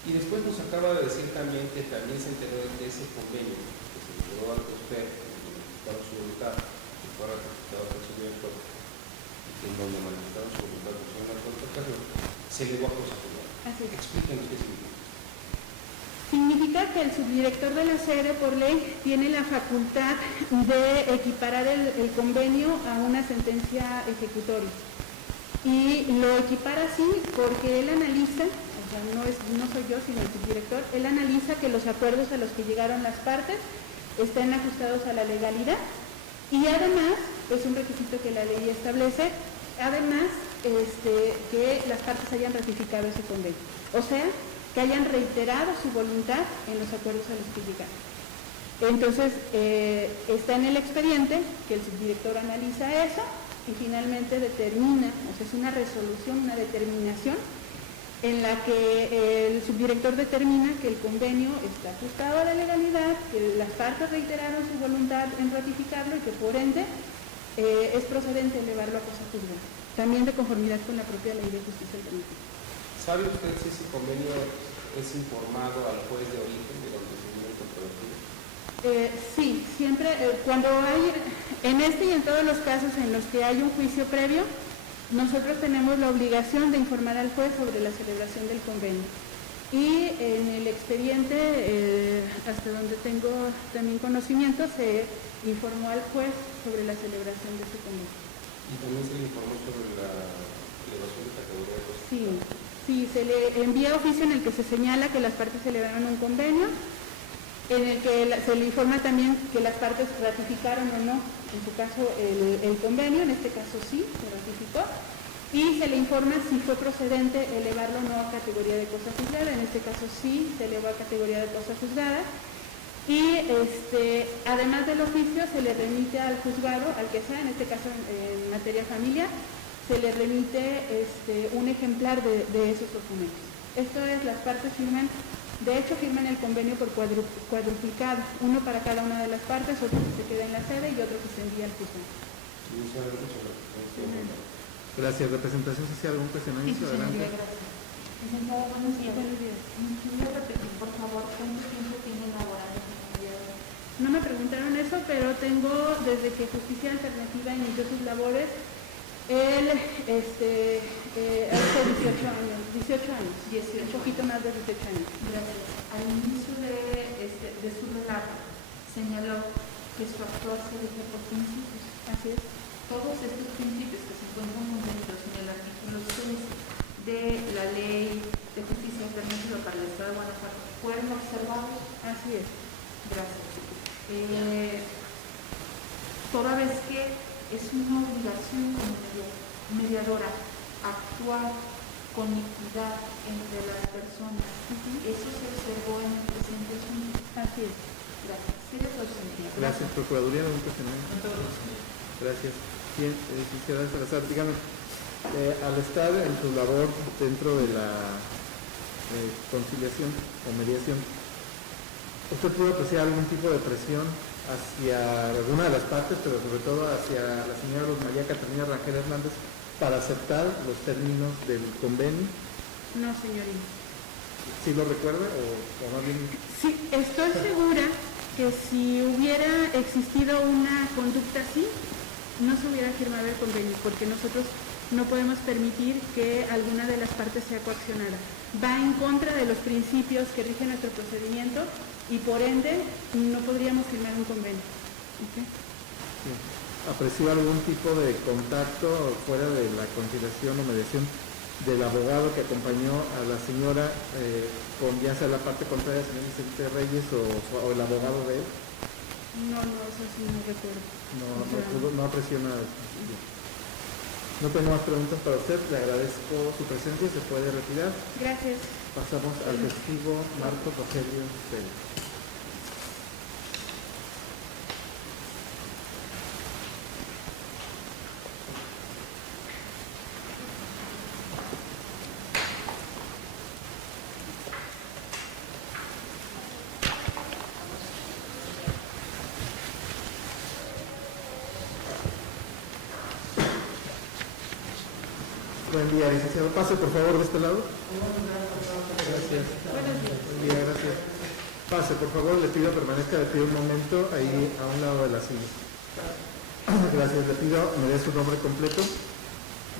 Y después nos acaba de decir también que también se enteró de ese convenio que se entregó ante usted, que manifestaron su voluntad, que fue ratificado por el señor director, y que en donde manifestaron su voluntad por una ocasión, se elevó a cosa juzgada. Así es. Explíquenos qué significa. Significa que el subdirector de la sede por ley tiene la facultad de equiparar el convenio a una sentencia ejecutoria. Y lo equipara así porque él analiza, o sea, no soy yo sino el subdirector, él analiza que los acuerdos a los que llegaron las partes estén ajustados a la legalidad y además, es un requisito que la ley establece, además que las partes hayan ratificado ese convenio. O sea, que hayan reiterado su voluntad en los acuerdos a los que llegaron. Entonces, está en el expediente que el subdirector analiza eso y finalmente determina, o sea, es una resolución, una determinación en la que el subdirector determina que el convenio está ajustado a la legalidad, que las partes reiteraron su voluntad en ratificarlo y que por ende es procedente elevarlo a cosa juzgada, también de conformidad con la propia ley de justicia alternativa. ¿Sabe usted si ese convenio es informado al juez de origen de donde se viene el comprobativo? Sí, siempre, cuando hay, en este y en todos los casos en los que hay un juicio previo, nosotros tenemos la obligación de informar al juez sobre la celebración del convenio. Y en el expediente, hasta donde tengo también conocimiento, se informó al juez sobre la celebración de ese convenio. ¿Y también se le informó sobre la elevación de categoría de los... Sí, se le envía oficio en el que se señala que las partes celebraron un convenio, en el que se le informa también que las partes ratificaron o no, en su caso el convenio, en este caso sí, se ratificó, y se le informa si fue procedente elevarlo o no a categoría de cosa juzgada, en este caso sí, se elevó a categoría de cosa juzgada, y además del oficio se le remite al juzgado, al que sea, en este caso en materia familiar, se le remite un ejemplar de esos documentos. Esto es, las partes firman, de hecho firman el convenio por cuadruplicado, uno para cada una de las partes, otro que se queda en la sede y otro que se envía al juzgado. Gracias. ¿Representación social? ¿Algún cuestionamiento? Adelante. Gracias. Licenciada, buenos días. ¿Me puede repetir, por favor, cuánto tiempo tiene laborando como mediadora? No me preguntaron eso, pero tengo, desde que Justicia Alternativa inició sus labores, él hace 18 años, un poquito más de 18 años. Gracias. Al inicio de su relato señaló que su actuar se rige por principios. Así es. Todos estos principios que se encuentran contenidos en el artículo 6 de la Ley de Justicia Alternativa para el Estado de Guanajuato fueron observados. Así es. Gracias. Toda vez que es una obligación como mediadora actuar con equidad entre las personas. Eso se observó en el presente asunto. Así es. Gracias. Sigue todo el sentido. Gracias. Procuraduría, ¿algún cuestionamiento? Gracias. Bien, licenciada Salazar, dígame, al estar en su labor dentro de la conciliación o mediación, ¿usted pudo apreciar algún tipo de presión hacia alguna de las partes, pero sobre todo hacia la señora Luz María Catalina Rangel Hernández para aceptar los términos del convenio? No, señorita. ¿Sí lo recuerda o más bien? Sí, estoy segura que si hubiera existido una conducta así, no se hubiera firmado el convenio, porque nosotros no podemos permitir que alguna de las partes sea coaccionada. Va en contra de los principios que rigen nuestro procedimiento y por ende no podríamos firmar un convenio. ¿Okay? Sí. ¿Apreció algún tipo de contacto fuera de la conciliación o mediación del abogado que acompañó a la señora con ya sea la parte contraria, señor Vicente Reyes o el abogado de él? No, eso sí no recuerdo. No apreció nada de eso. No tengo más preguntas para usted, le agradezco su presencia, se puede retirar. Gracias. Pasamos al testigo Marcos Rogelio Pérez. Buen día, licenciado. Pase, por favor, de este lado. Gracias. Buen día, gracias. Pase, por favor, le pido permanezca, le pido un momento ahí a un lado de la silla. Gracias, le pido, me dé su nombre completo.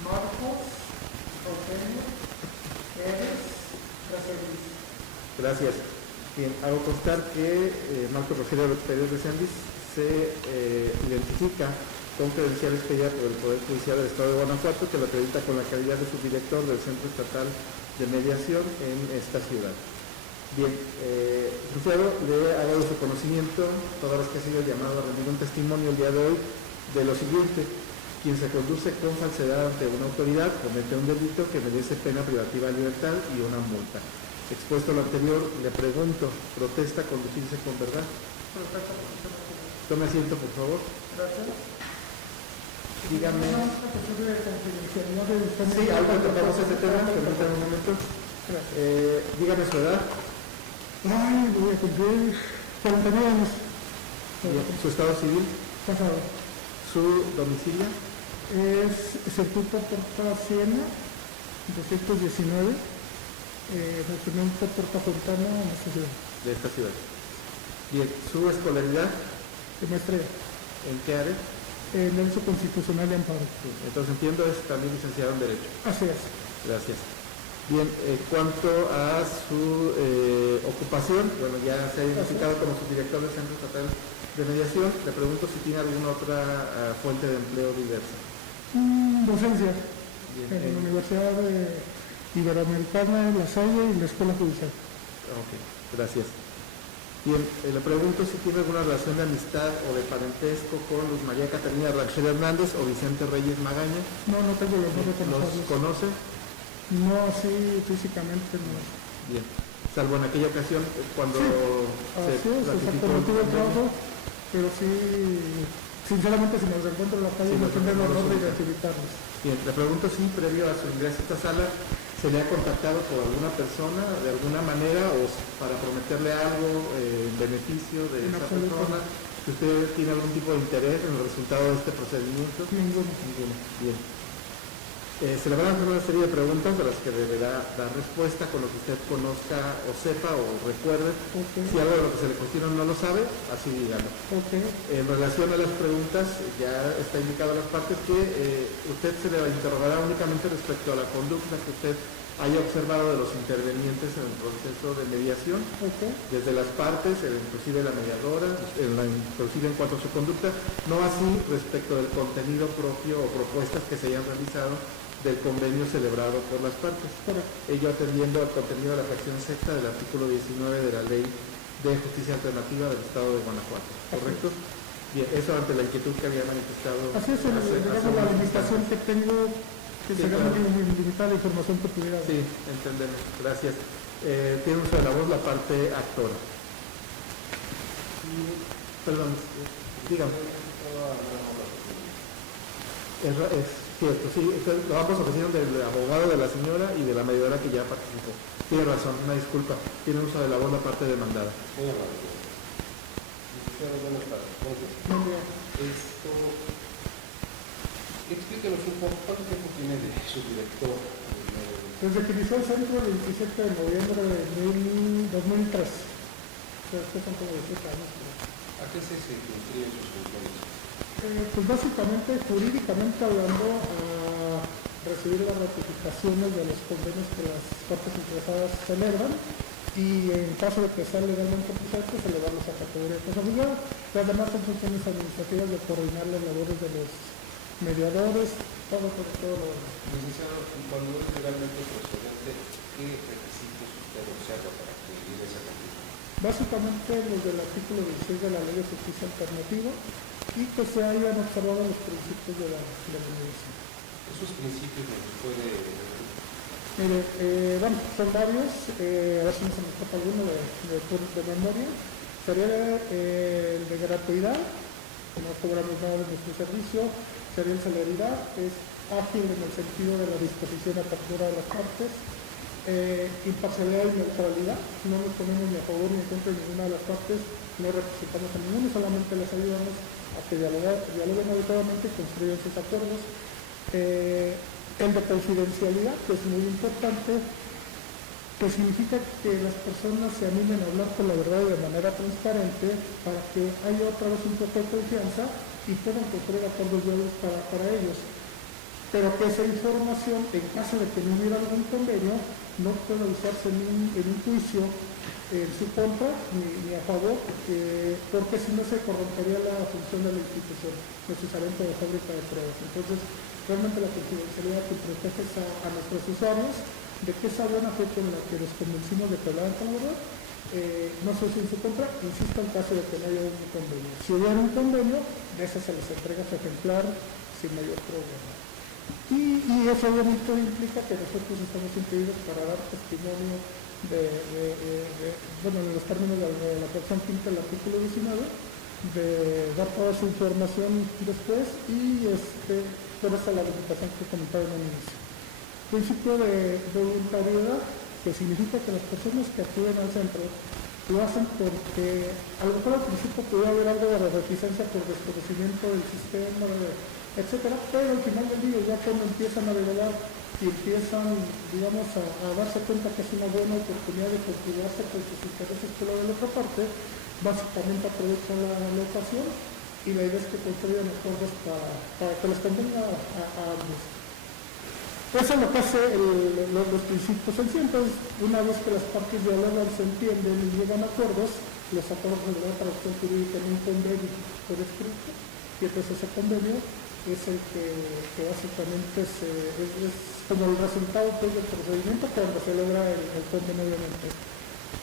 Marcos Rogelio Pérez Resendiz. Gracias. Bien, hago constar que Marcos Rogelio Pérez Resendiz se identifica con credenciales pedidas por el Poder Judicial del Estado de Guanajuato, que lo acredita con la calidad de subdirector del Centro Estatal de Mediación en esta ciudad. Bien, licenciado, le hago de su conocimiento, todas las que ha sido llamado a rendir un testimonio el día de hoy, de lo siguiente: quien se conduce con falsedad ante una autoridad comete un delito que merece pena privativa de libertad y una multa. Expuesto lo anterior, le pregunto, ¿protesta conducirse con verdad? Tome asiento, por favor. Gracias. Dígame. Sí, algo tocamos ese tema, permítame un momento. Dígame su edad. Ay, voy a cumplir 49 años. Su estado civil. Casado. Su domicilio. Es Circuito Porta Siena, 219, Regimiento Porta Fontana, en esta ciudad. De esta ciudad. Bien, su escolaridad. Maestría. ¿En qué área? En Derecho Constitucional y Amparo. Sí, entonces entiendo, es también licenciado en Derecho. Así es. Gracias. Bien, cuanto a su ocupación, bueno, ya se ha identificado como subdirector del Centro Estatal de Mediación. Le pregunto si tiene alguna otra fuente de empleo diversa. Docencia. Bien, En la Universidad Iberoamericana, en La Salle y la Escuela Judicial. Ok, gracias. Bien, le pregunto si tiene alguna relación de amistad o de parentesco con Luz María Catalina Rangel Hernández o Vicente Reyes Magaña. No tengo los nombres ¿Los conocerlos. conoce? No, así físicamente no. Bien, salvo en aquella ocasión cuando Así es, ratificó por motivo de el trabajo, pero sí, sinceramente si nos encuentro en la calle Sí, no tendré el no honor de resulta. identificarlos. Bien, le pregunto si previo a su ingreso a esta sala se le ha contactado por alguna persona de alguna manera o para prometerle algo en beneficio de En esa absoluto. persona, que usted tiene algún tipo de interés en el resultado de este procedimiento. Ninguno. Ninguno. Bien. Se le van a hacer una serie de preguntas a las que deberá dar respuesta con lo que usted conozca o sepa o recuerde. Okay. Si algo de lo que se le cuestiona no lo sabe, así dígalo. Ok. En relación a las preguntas, ya está indicado a las partes que usted se le interrogará únicamente respecto a la conducta que usted haya observado de los intervenientes en el proceso de mediación, Ok. desde las partes, inclusive la mediadora, inclusive en cuanto a su conducta, no así respecto del contenido propio o propuestas que se hayan realizado del convenio celebrado por las partes. Correcto. Ello atendiendo al contenido de la fracción sexta del artículo 19 de la Ley de Justicia Alternativa del Estado de Guanajuato. ¿Correcto? Bien, eso ante la inquietud que había manifestado. Así es, digamos, la unos limitación instantes. que tengo, que Sí, será claro. muy limitada la información que pudiera dar. Sí, entendemos. Gracias. Tiene uso de la voz la parte actora. Perdón, dígame. Es cierto, sí. Lo ambos ofrecieron del abogado de la señora y de la mediadora que ya participó. Tiene razón, una disculpa. Tiene uso de la voz la parte demandada. Buenas tardes. Buen día. Explíquenos un poco, ¿cuánto tiempo tiene de subdirector? Desde que inició el centro el 27 de noviembre de 2003. Después son como 17 años. ¿A qué se circunscriben sus funciones? Pues básicamente, jurídicamente hablando, a recibir las ratificaciones de los convenios que las partes interesadas celebran y en caso de que sea legalmente procedente, celebrarlos a categoría de cosa juzgada. Las demás son funciones administrativas de coordinar las labores de los mediadores, todo lo demás. Licenciado, cuando es legalmente procedente, ¿qué requisitos usted observa para que llegue esa cantidad? Básicamente los del artículo 16 de la Ley de Justicia Alternativa y que se hayan observado los principios de la mediación. ¿Esos principios nos puede...? Mire, bueno, son varios, a ver si no se me escapa alguno de memoria. Sería el de gratuidad, que no cobramos nada de nuestro servicio. Sería el celeridad, es ágil en el sentido de la disposición y apertura de las partes. Imparcialidad y neutralidad, no nos ponemos ni a favor ni en contra de ninguna de las partes, no representamos a ninguno, solamente les ayudamos a que dialoguen adecuadamente y construyan sus acuerdos. El de confidencialidad, que es muy importante, que significa que las personas se animen a hablar con la verdad de manera transparente para que haya otra vez un poco de confianza y puedan construir acuerdos diálogos para ellos. Pero que esa información, en caso de que no hubiera algún convenio, no puede usarse en un juicio en su contra ni a favor, porque si no se corrompería la función de la institución, necesariamente de fábrica de pruebas. Entonces, realmente la confidencialidad que protege a nuestros usuarios de que esa buena fe con la que los convencimos de que hablaban con la verdad, no se use en su contra, insisto, en caso de que no haya un convenio. Si hubiera un convenio, de esa se les entrega su ejemplar sin mayor problema. Y eso obviamente implica que nosotros estamos impedidos para dar testimonio de los términos de la fracción quinta del artículo 19, de dar toda su información después y por esa la limitación que comentaba en un inicio. Principio de voluntariedad, que significa que las personas que acuden al centro lo hacen porque a lo mejor al principio puede haber algo de reticencia por desconocimiento del sistema, etcétera, pero al final del día ya cuando empiezan a navegar y empiezan, digamos, a darse cuenta que es una buena oportunidad de configurarse con sus intereses por lo de la otra parte, básicamente aprovechan la ocasión y la idea es que construyan acuerdos para que les convenga a ambos. Eso es lo que hace los principios en sí. Entonces, una vez que las partes dialogan, se entienden y llegan a acuerdos, los acuerdos de la traducción jurídica en un convenio por escrito, y entonces ese convenio es el que básicamente es como el resultado del procedimiento cuando se logra el convenio, obviamente.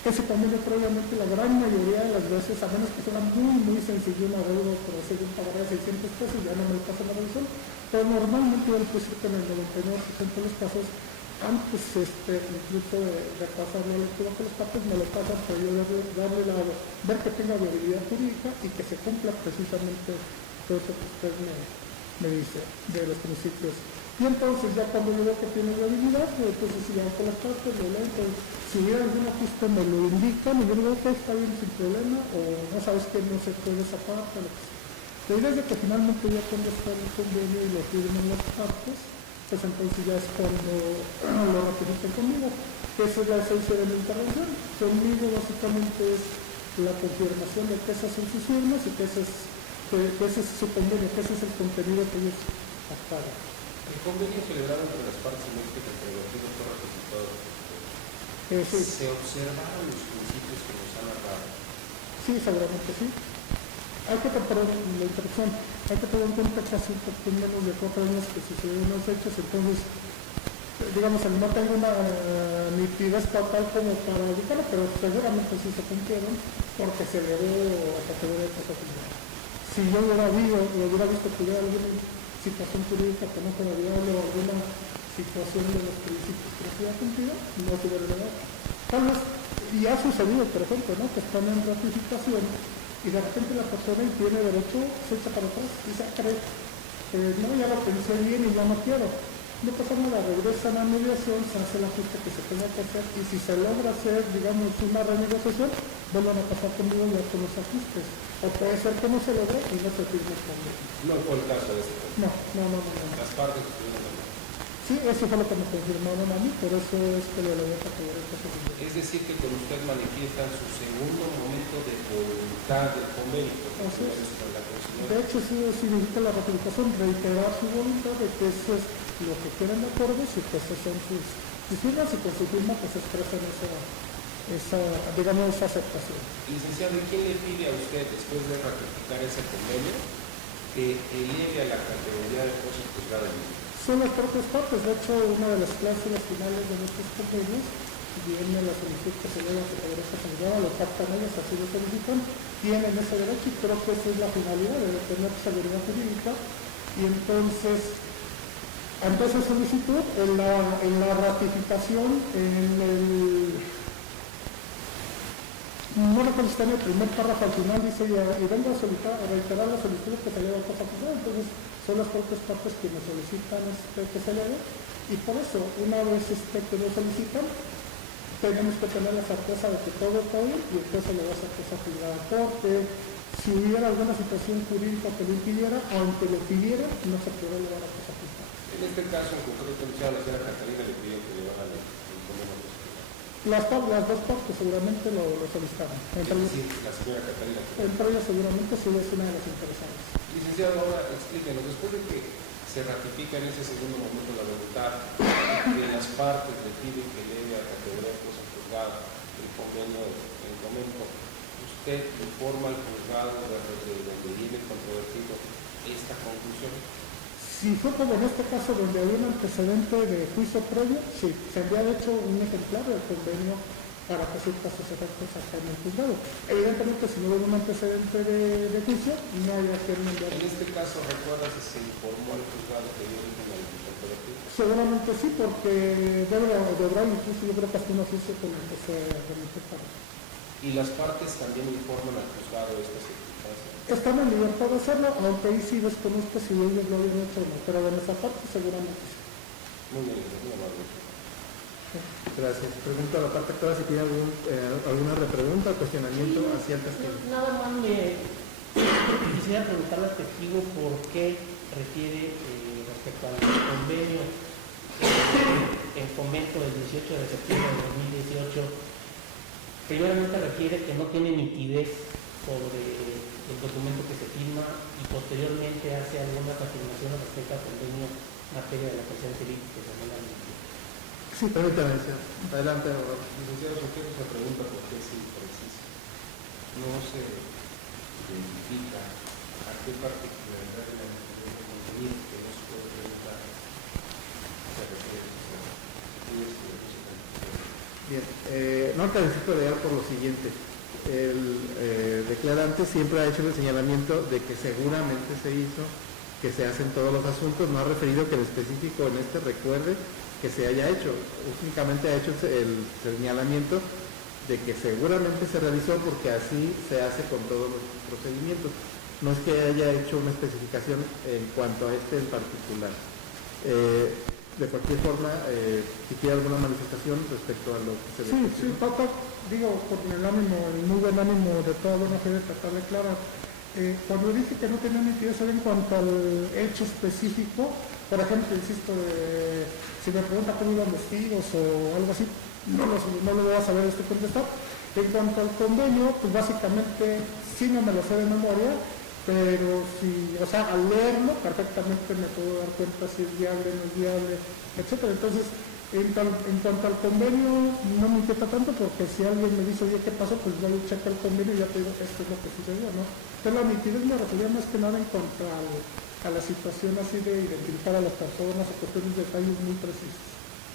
Ese convenio, probablemente la gran mayoría de las veces, a menos que sea muy sencillo, un adeudo por hacer un pagar de 600 pesos, ya no me lo pasan la revisión, pero normalmente yo le puedo decir que en el 99% de los casos, antes incluso de pasarlo a la lectura con las partes, me lo pasan para yo ver que tenga viabilidad jurídica y que se cumpla precisamente todo eso que usted me dice de los principios. Y entonces ya cuando yo veo que tiene viabilidad, entonces si ya con las partes, si hubiera algún ajuste me lo indican y yo digo que está bien sin problema, o no sabes que no se puede sacar, o lo que sea. La idea es de que finalmente ya cuando está el convenio y lo firman las partes, pues entonces ya es cuando lo ratifican conmigo. Esa es la esencia de la intervención. Conmigo básicamente es la confirmación de que esas son sus firmas y que ese es su convenio, que ese es el contenido que ellos apagan. El convenio celebrado entre las partes eléctricas entre los dos fue ratificado. Sí. ¿Se observaron los principios que nos han narrado? Sí, seguramente sí. Hay que preparar la interrupción. Hay que tener en cuenta que hace un poco menos de 4 años que sucedieron los hechos, entonces, digamos, no tengo una nitidez total como para indicarlo, pero seguramente sí se cumplieron porque se elevó a categoría de cosa juzgada. Si yo hubiera visto que hubiera alguna situación jurídica que no fuera viable o alguna situación de los principios que no se hubiera cumplido, no se hubiera elevado. Tal vez, y ha sucedido, por ejemplo, ¿no?, que están en ratificación y de repente la persona tiene derecho, se echa para atrás y se cree, no, ya lo pensé bien y ya no quiero. No pasa nada, regresan a mediación, se hace el ajuste que se tenga que hacer y si se logra hacer, digamos, una renegociación, vuelvan a pasar conmigo ya con los ajustes. o puede ser que no se logre y no se firme el convenio. No fue el caso de este convenio. No. Las partes estuvieron de acuerdo. Sí, eso fue lo que me confirmaron a mí, por eso es que le doy a categoría de Es decir, que con usted manifiestan su segundo momento de voluntad del convenio. Así es. La De hecho, sí significa la ratificación, reiterar su voluntad de que eso es lo que quieren de acuerdo y que esas son sus firmas y con su firma pues expresan esa aceptación. Licenciado, ¿y quién le pide a usted, después de ratificar ese convenio, que eleve a la categoría de cosa juzgada en México? Son las propias partes. De hecho, una de las cláusulas finales de nuestros convenios viene la solicitud que se eleva a categoría juzgada, lo pactan ellos, así lo solicitan, tienen ese derecho y creo que esa es la finalidad de tener seguridad jurídica. Y entonces, ante esa solicitud, en la ratificación, no recuerdo si está en el primer párrafo al final, dice y vengo a reiterar la solicitud que se eleva a cosa juzgada. Entonces son las propias partes quienes solicitan que se eleve, y por eso una vez que lo solicitan tenemos que tener la certeza de que todo está bien y entonces le va a ser cosa juzgada, porque si hubiera alguna situación jurídica que lo impidiera, aunque lo pidiera, no se puede llevar a cosa juzgada. En este caso en concreto, la señora Catalina le pidió que llevara el convenio. Las dos partes seguramente lo solicitaron. Sí, la señora Catalina. Entre ellas seguramente sí es una de las interesadas. Licenciado, ahora explíquenos, después de que se ratifica en ese segundo momento la voluntad de las partes le piden que eleve a categoría de cosa juzgada el convenio en comento, ¿usted informa al juzgado de donde viene controvertido esta conclusión? Si fue como en este caso donde había un antecedente de juicio previo, sí, se había hecho un ejemplar del convenio para que surta sus efectos acá en el juzgado. Evidentemente, si no hubo un antecedente de juicio, no había que enviar. En este caso, ¿recuerda si se informó al juzgado que dio origen al controvertido? Seguramente sí, porque deberá incluso yo creo que hasta un oficio con el que se remite para. ¿Y las partes también informan al juzgado esta circunstancia? Están en libertad de hacerlo, aunque ahí sí desconozco si ellos lo habían hecho o no, pero de nuestra parte seguramente sí. Muy bien, muy amable. Gracias. Pregunto a la parte actual si tiene alguna repregunta o cuestionamiento hacia el testigo. Nada más quisiera preguntarle al testigo por qué refiere respecto al convenio en fomento del 18 de septiembre de 2018. Primeramente refiere que no tiene nitidez sobre el documento que se firma y posteriormente hace algunas afirmaciones respecto al convenio en materia de la cuestión civil que se llama la. Sí, permítame, señor. Adelante, abogado. Licenciado, sujeto esa pregunta porque es imprecisa. No se identifica a qué particularidad de la contenido que no se puede preguntar se refiere. Bien, no necesito leer por lo siguiente. El declarante siempre ha hecho el señalamiento de que seguramente se hizo, que se hacen todos los asuntos, no ha referido que el específico en este recuerde que se haya hecho, únicamente ha hecho el señalamiento de que seguramente se realizó porque así se hace con todos los procedimientos. No es que haya hecho una especificación en cuanto a este en particular. De cualquier forma, si quiere alguna manifestación respecto a lo que se ve. Sí, Papa, digo, con el muy buen ánimo de toda buena fe de tratar de aclarar. Cuando dije que no tenía nitidez en cuanto al hecho específico, por ejemplo, insisto, si me pregunta cómo iban vestidos o algo así, no lo voy a saber contestar. En cuanto al convenio, pues básicamente sí no me lo sé de memoria, pero al leerlo perfectamente me puedo dar cuenta si es viable, no es viable, etcétera. Entonces, en cuanto al convenio, no me inquieta tanto porque si alguien me dice, oye, ¿qué pasó? Pues yo checo el convenio y ya te digo que esto es lo que sucedió, ¿no? Entonces, la nitidez me refería más que nada en cuanto a la situación así de identificar a las personas o cuestiones de detalles muy precisos.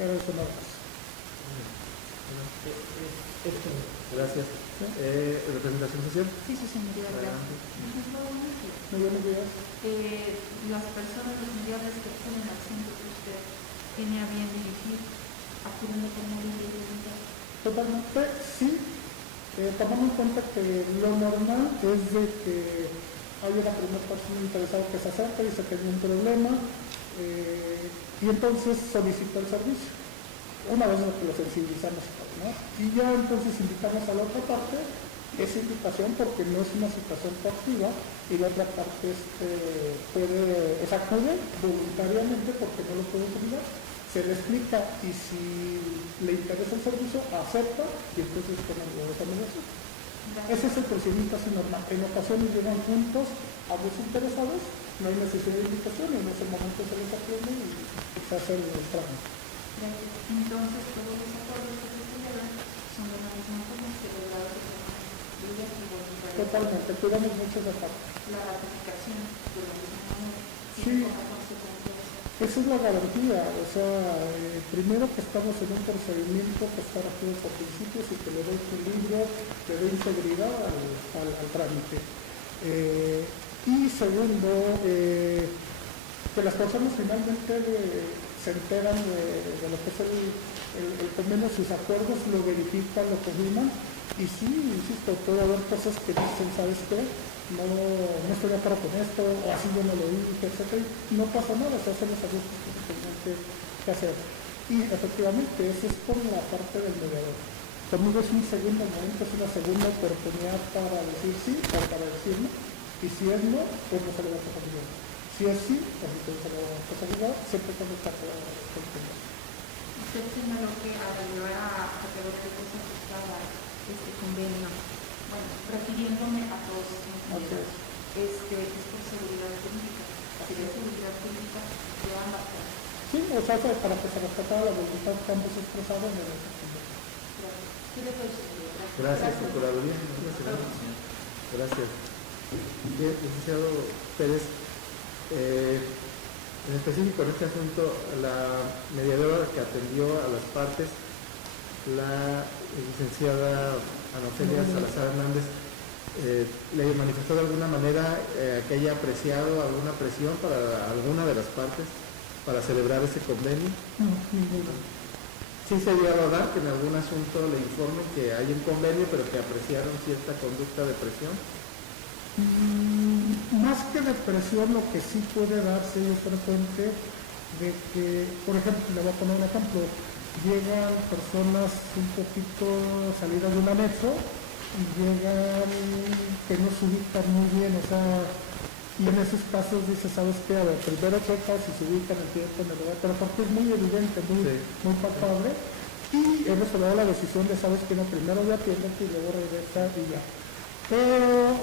Era eso nada más. Gracias. ¿Representación social? Sí, señoría, gracias. Muy buenos días. Las personas, los mediadores que tienen al centro que usted tiene a bien dirigir, acuden de forma individual. Totalmente, sí. Tomando en cuenta que lo normal es de que hay una primera persona interesada que se acerca y dice que hay un problema y entonces solicita el servicio. Una vez que lo sensibilizamos, ¿no? Y ya entonces invitamos a la otra parte esa invitación porque no es una situación coactiva y la otra parte acude voluntariamente porque no lo puede obligar, se le explica y si le interesa el servicio, acepta y entonces toma la determinación. Ese es el procedimiento así normal. En ocasiones llegan juntos ambos interesados, no hay necesidad de invitación, en ese momento se les atiende y se hace el trámite. Entonces, todos los acuerdos que se celebran son de la misma forma celebrados de forma libre y voluntaria. Totalmente, cuidamos mucho esa parte. La ratificación de la misma manera Sí. tiene como consecuencia eso. Esa es la garantía, o sea, primero que estamos en un procedimiento que está regido por principios y que le da equilibrio, le da integridad al trámite. Y segundo, que las personas finalmente se enteran de lo que es el convenio, sus acuerdos, lo verifican, lo confirman, y sí, insisto, puede haber cosas que dicen, ¿sabes qué? No estoy de acuerdo con esto, o así yo no lo dije, etc. No pasa nada, se hacen los ajustes que se tengan que hacer. Y efectivamente, eso es por la parte del mediador. Conmigo es un segundo momento, es una segunda oportunidad para decir sí o para decir no. Y si es no, pues no se le va a pasar bien. Si es sí, pues entonces se le va a pasar bien, siempre cuando está contento. Usted señaló que al llevar a categoría de cosas buscaba este convenio, bueno, refiriéndome a todos los ingenieros, es por seguridad pública, sería seguridad pública de ambas partes. Sí, o sea, para que se respetara la voluntad que ambos expresaron en ese convenio. Gracias, Procuraduría. Gracias. Bien, licenciado Pérez, en específico en este asunto, la mediadora que atendió a las partes, la licenciada Ana Ofelia Salazar Hernández, ¿le manifestó de alguna manera que haya apreciado alguna presión para alguna de las partes para celebrar ese convenio? No, ninguna. Sí se dio a dar que en algún asunto le informen que hay un convenio, pero que apreciaron cierta conducta de presión. Más que de presión, lo que sí puede darse es frecuente de que, por ejemplo, le voy a poner un ejemplo, llegan personas un poquito salidas de un anexo y llegan que no se ubican muy bien, o sea, y en esos casos dice, ¿sabes qué? A ver, primero checa si se ubican el tiempo en el lugar, pero porque es muy evidente, muy palpable, y hemos tomado la decisión de, ¿sabes qué? No, primero ya atiéndete y luego regresa y ya. Pero,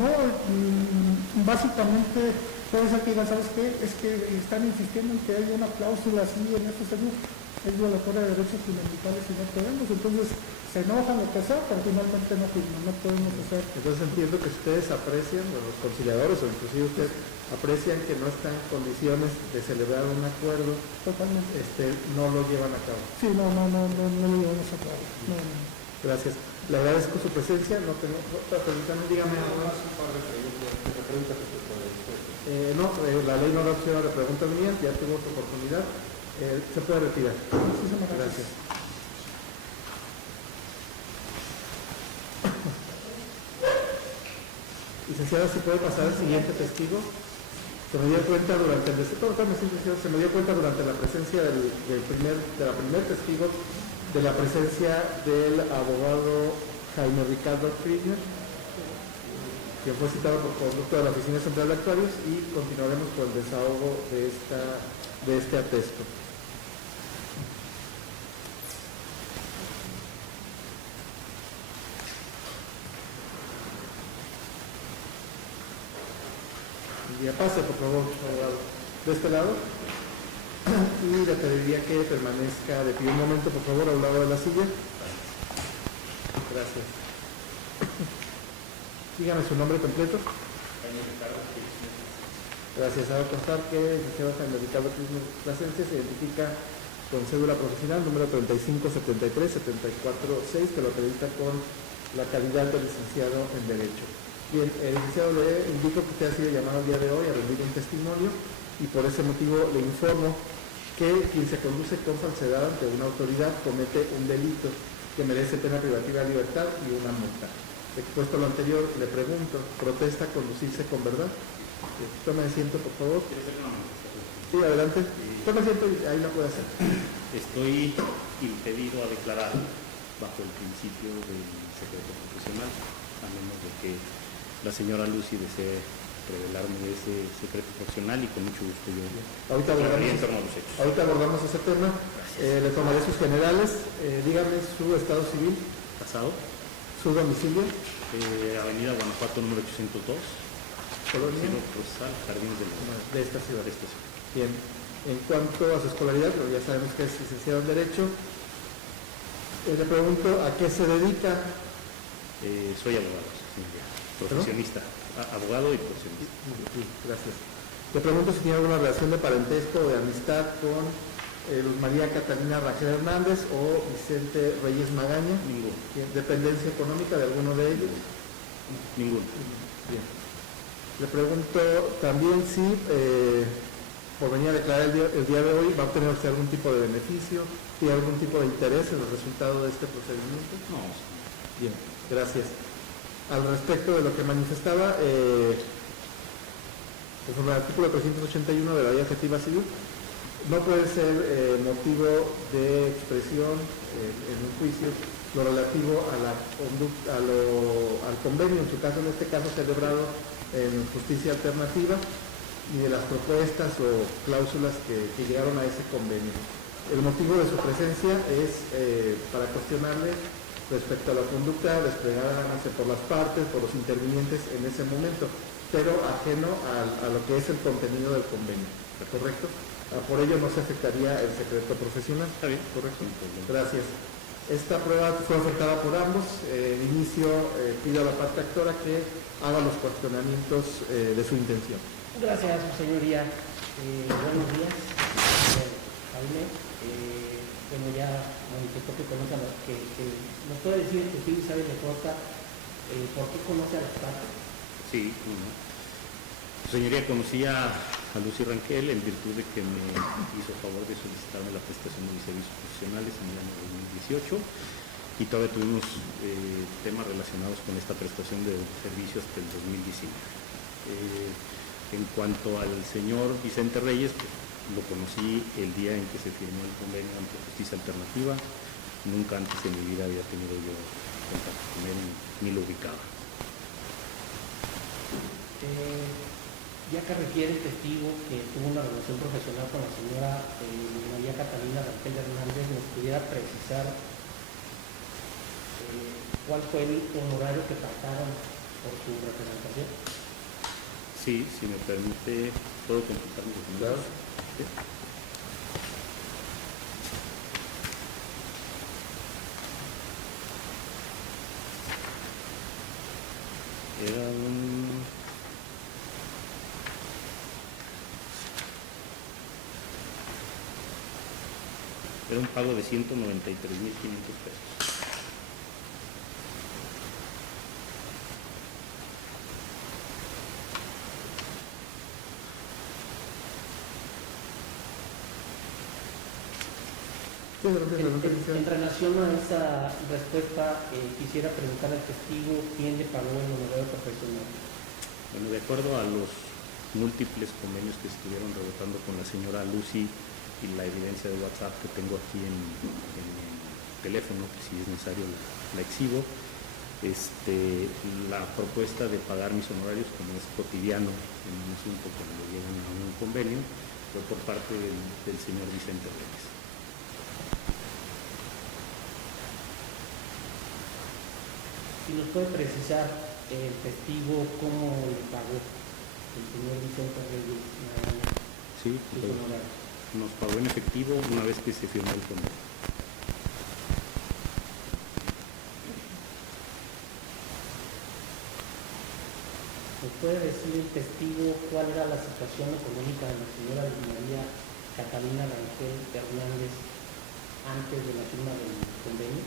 no, básicamente puede ser que digan, ¿sabes qué? Es que están insistiendo en que hay una cláusula así en estos años, es violatoria de derechos fundamentales y no podemos, entonces se enojan lo que sea, pero finalmente no firman, no podemos hacer. Entonces entiendo que ustedes aprecian, o los conciliadores, o inclusive ustedes aprecian que no están en condiciones de celebrar un acuerdo. Totalmente. No lo llevan a cabo. Sí, no lo llevamos a cabo. No. Gracias. Le agradezco su presencia. No tengo, permítame, dígame. Más un par de preguntas respecto a esto. La ley no da opción a preguntas mías, ya tuvo otra oportunidad. Se puede retirar. Muchísimas Gracias. Licenciada, si puede pasar al siguiente testigo. Se me dio cuenta durante la presencia de la primer testigo de la presencia del abogado Jaime Ricardo Friedner, que fue citado por conducto de la Oficina Central de Actuarios, y continuaremos con el desahogo de este atesto. Ya pase, por favor, abogado. De este lado. Y le pediría que permanezca de pie un momento, por favor, a un lado de la silla. Gracias. Dígame su nombre completo. Gracias. Hago constar que el licenciado Jaime Ricardo Plasencia se identifica con cédula profesional número 3573-746, que lo acredita con la calidad de licenciado en Derecho. Bien, el licenciado le indico que usted ha sido llamado el día de hoy a rendir un testimonio, y por ese motivo le informo que quien se conduce con falsedad ante una autoridad comete un delito que merece pena privativa de libertad y una multa. Expuesto lo anterior, le pregunto, ¿protesta conducirse con verdad? Tome asiento, por favor. ¿Quiere hacer una manifestación? Sí, adelante. Tome asiento y ahí lo puede hacer. Estoy impedido a declarar bajo el principio del secreto profesional, a menos de que la señora Lucy desee revelarme ese secreto profesional, y con mucho gusto yo Ahorita hablaría abordamos, en torno a los hechos. ahorita abordamos ese tema. Le tomaré sus generales. Dígame su estado civil, Casado, su domicilio, Avenida Guanajuato número 802, colonia Cielo Procesal, Jardines de la de esta ciudad. de esta ciudad. Bien. En cuanto a su escolaridad, pero ya sabemos que es licenciado en Derecho, le pregunto a qué se dedica. Soy abogado, señoría, profesionista, abogado y profesionista. Sí, gracias. Le pregunto si tiene alguna relación de parentesco o de amistad con Luz María Catalina Rangel Hernández o Vicente Reyes Magaña. Ninguno. ¿Dependencia económica de alguno de ellos? Ninguno. Bien. Le pregunto también si, por venir a declarar el día de hoy, va a obtener usted algún tipo de beneficio, tiene algún tipo de interés en el resultado de este procedimiento. No, Bien, gracias. Al respecto de lo que manifestaba, sobre el artículo 381 de la Ley Adjetiva Civil, no puede ser motivo de expresión en un juicio lo relativo a la conducta, al convenio, en su caso, en este caso celebrado en justicia alternativa, y de las propuestas o cláusulas que llegaron a ese convenio. El motivo de su presencia es para cuestionarle respecto a la conducta desplegada por las partes, por los intervinientes en ese momento, pero ajeno a lo que es el contenido del convenio, ¿correcto? Por ello no se afectaría el secreto profesional. está bien. ¿Correcto? Sin problema. Gracias. Esta prueba fue ofertada por ambos. De inicio pido a la parte actora que haga los cuestionamientos de su intención. Gracias, su señoría. Buenos días. Jaime, bueno, ya manifestó que conoce a los que nos puede decir que sí, sabe de Costa, ¿por qué conoce a las partes? Sí, no. Su señoría, conocía a Lucy Rangel en virtud de que me hizo favor de solicitarme la prestación de mis servicios profesionales en el año 2018, y todavía tuvimos temas relacionados con esta prestación de servicios hasta el 2019. En cuanto al señor Vicente Reyes, lo conocí el día en que se firmó el convenio ante Justicia Alternativa. Nunca antes en mi vida había tenido yo contacto con él, ni lo ubicaba. Ya que requiere el testigo que tuvo una relación profesional con la señora María Catalina Rangel Hernández, ¿nos pudiera precisar cuál fue el honorario que pagaron por su representación? Sí, si me permite, ¿puedo consultar mis documentos? Claro. Sí. Era un pago de 193.500 pesos. En relación a esa respuesta, quisiera preguntar al testigo quién le pagó el honorario profesional. Bueno, de acuerdo a los múltiples convenios que estuvieron rebotando con la señora Lucy y la evidencia de WhatsApp que tengo aquí en el teléfono, que si es necesario la exhibo, la propuesta de pagar mis honorarios, como es cotidiano en un asunto cuando llegan a un convenio, fue por parte del señor Vicente Reyes. Si nos puede precisar el testigo cómo le pagó el señor Vicente Reyes Sí, sus honorarios. nos pagó en efectivo una vez que se firmó el convenio. ¿Nos puede decir el testigo cuál era la situación económica de la señora María Catalina Rangel Hernández antes de la firma del convenio?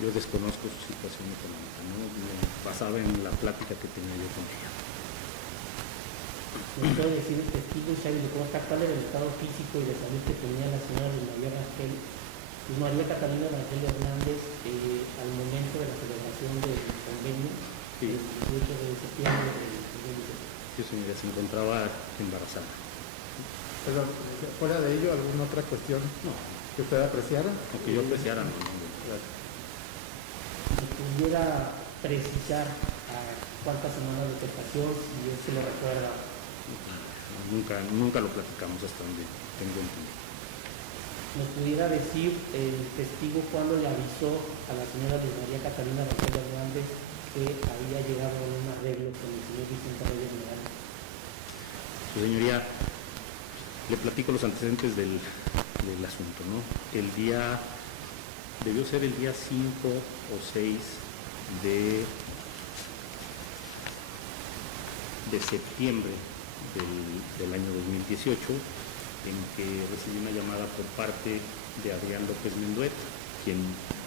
Yo desconozco su situación económica, ¿no? Me basaba en la plática que tenía yo con ella. ¿Nos puede decir el testigo sabe de cómo está, cuál era el estado físico y de salud que tenía la señora Luz María Catalina Rangel Hernández al momento de la celebración del convenio? Sí. El 18 de septiembre del 2017. Sí, señora, se encontraba embarazada. Pero, fuera de ello, ¿alguna otra cuestión No, que usted apreciara? aunque yo apreciara, no. Gracias. pudiera precisar a cuántas semanas de gestación, si es que lo recuerda. Nunca lo platicamos hasta donde tengo entendido. ¿Nos pudiera decir el testigo cuándo le avisó a la señora Luz María Catalina Rangel Hernández que había llegado a un arreglo con el señor Vicente Reyes Morales? Su señoría, le platico los antecedentes del asunto, ¿no? Debió ser el día 5 o 6 de septiembre del año 2018, en que recibí una llamada por parte de Adrián López Menduet, quien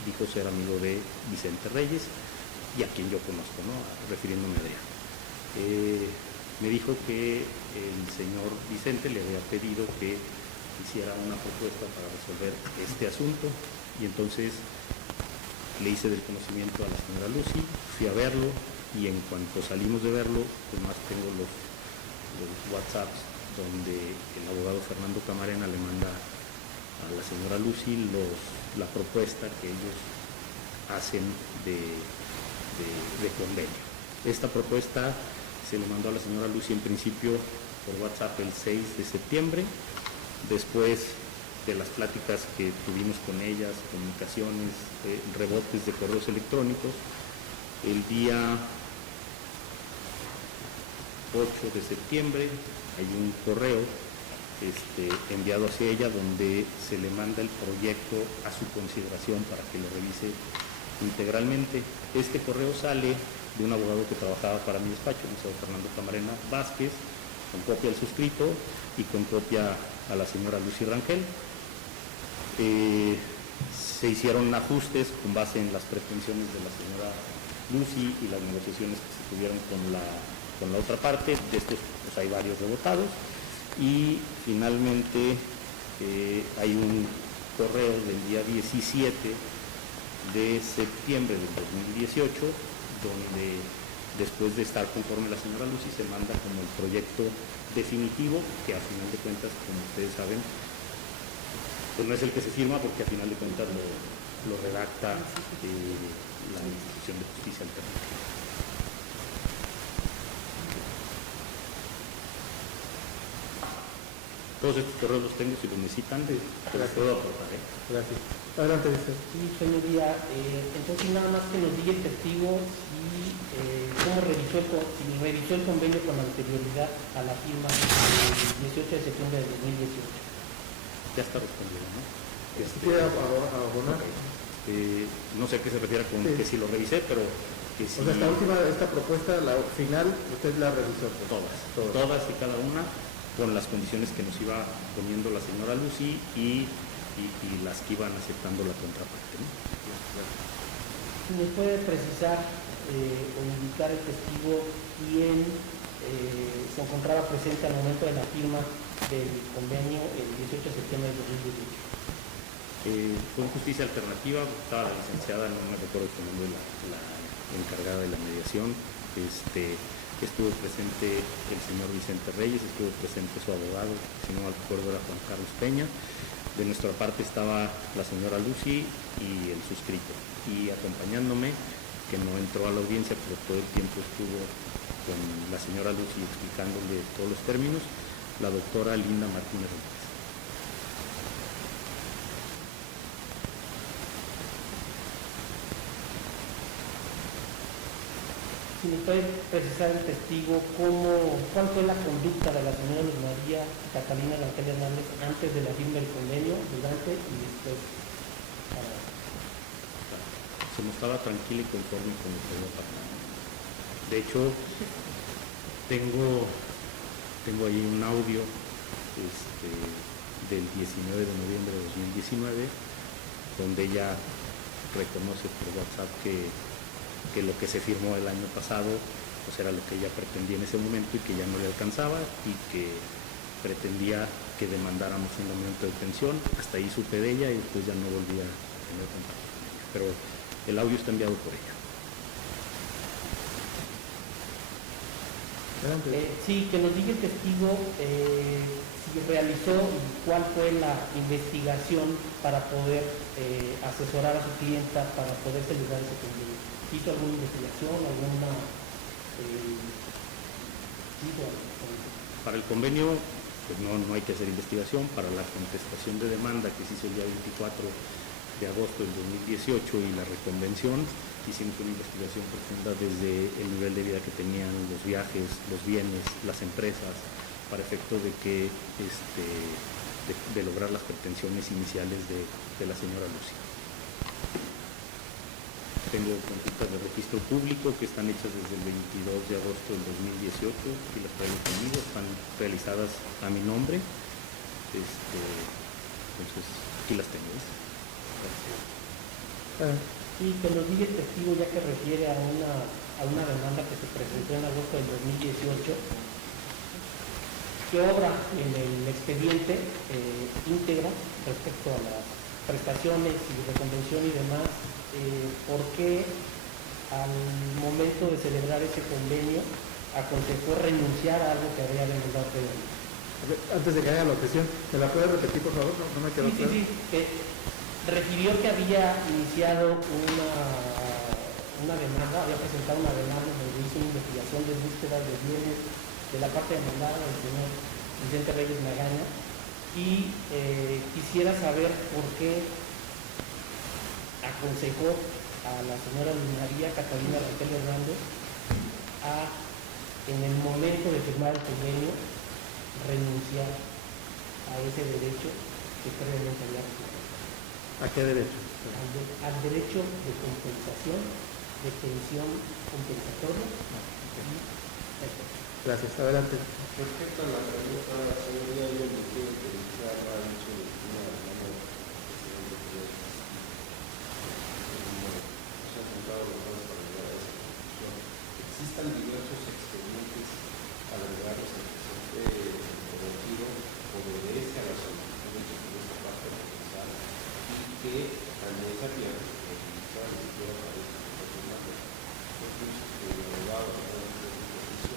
dijo ser amigo de Vicente Reyes y a quien yo conozco, ¿no? Refiriéndome a Adrián. Me dijo que el señor Vicente le había pedido que hiciera una propuesta para resolver este asunto, y entonces le hice del conocimiento a la señora Lucy, fui a verlo, y en cuanto salimos de verlo, pues más tengo los WhatsApps donde el abogado Fernando Camarena le manda a la señora Lucy la propuesta que ellos hacen de convenio. Esta propuesta se le mandó a la señora Lucy en principio por WhatsApp el 6 de septiembre, después de las pláticas que tuvimos con ellas, comunicaciones, rebotes de correos electrónicos, el día 8 de septiembre hay un correo enviado hacia ella donde se le manda el proyecto a su consideración para que lo revise integralmente. Este correo sale de un abogado que trabajaba para mi despacho, el licenciado Fernando Camarena Vázquez, con copia al suscrito y con copia a la señora Lucy Rangel. Se hicieron ajustes con base en las pretensiones de la señora Lucy y las negociaciones que se tuvieron con la otra parte. De estos pues, hay varios rebotados, y finalmente hay un correo del día 17 de septiembre del 2018 donde, después de estar conforme la señora Lucy, se manda como el proyecto definitivo, que a final de cuentas, como ustedes saben, pues no es el que se firma, porque a final de cuentas lo redacta la Institución de Justicia Alternativa. Todos estos correos los tengo, si los necesitan, los puedo aportar. Gracias. Adelante, dice. Sí, señoría, entonces nada más que nos diga el testigo cómo revisó el convenio con anterioridad a la firma del 18 de septiembre de 2018. Ya está respondido, ¿no? ¿Quiere abonar? No sé a qué se refiere con que si lo revisé, pero que sí. O sea, esta propuesta, la final, usted la revisó. Todas y cada una, con las condiciones que nos iba poniendo la señora Lucy y las que iban aceptando la contraparte, ¿no? ¿Me puede precisar o indicar el testigo quién se encontraba presente al momento de la firma del convenio el 18 de septiembre de 2018? Con Justicia Alternativa estaba la licenciada, no me recuerdo el nombre, la encargada de la mediación. Estuvo presente el señor Vicente Reyes, estuvo presente su abogado, si no mal recuerdo era Juan Carlos Peña. De nuestra parte estaba la señora Lucy y el suscrito, y acompañándome, que no entró a la audiencia, pero todo el tiempo estuvo con la señora Lucy explicándole todos los términos, la doctora Linda Martínez Rodríguez. Si me puede precisar el testigo cuál fue la conducta de la señora Luz María Catalina Rangel Hernández antes de la firma del convenio, durante y después. Se mostraba tranquila y conforme con lo que iba pasando. De hecho, tengo ahí un audio del 19 de noviembre de 2019, donde ella reconoce por WhatsApp que lo que se firmó el año pasado pues era lo que ella pretendía en ese momento y que ya no le alcanzaba, y que pretendía que demandáramos un aumento de pensión. Hasta ahí supe de ella y después ya no volví a tener contacto con ella, pero el audio está enviado por ella. Sí, que nos diga el testigo si realizó y cuál fue la investigación para poder asesorar a su clienta para poder celebrar ese convenio. hizo alguna investigación, alguna... Para el convenio, pues no hay que hacer investigación. Para la contestación de demanda que se hizo el día 24 de agosto del 2018 y la reconvención, hicimos una investigación profunda desde el nivel de vida que tenían, los viajes, los bienes, las empresas, para efecto de que de lograr las pretensiones iniciales de la señora Lucy. Tengo consultas de registro público que están hechas desde el 22 de agosto del 2018 y las traigo conmigo, están realizadas a mi nombre. Entonces, aquí las tengo. Y que nos diga el testigo, ya que refiere a una demanda que se presentó en agosto del 2018, que obra en el expediente íntegra respecto a las prestaciones y reconvención y demás, por qué al momento de celebrar ese convenio aconsejó renunciar a algo que había demandado previamente. Antes de que haya la objeción, ¿me la puede repetir, por favor? No me quedó claro. Sí. Refirió que había iniciado una demanda, había presentado una demanda donde hizo una investigación de búsqueda de bienes de la parte demandada del señor Vicente Reyes Magaña, y quisiera saber por qué aconsejó a la señora María Catalina Raquel Hernández en el momento de firmar el convenio, renunciar a ese derecho que previamente había recibido. ¿A qué derecho? Al derecho de compensación, de pensión compensatoria. Gracias, adelante. Respecto a la pregunta, señoría, yo le quiero utilizar el hecho de que una demanda del presidente que se han juntado los dos para llegar a esa conclusión. Existan diversos expedientes agregados al presente prometido, obedece a las solicitudes de esta parte procesal y que también es abierto para utilizar ni siquiera para esta demanda. Entonces, el abogado del juicio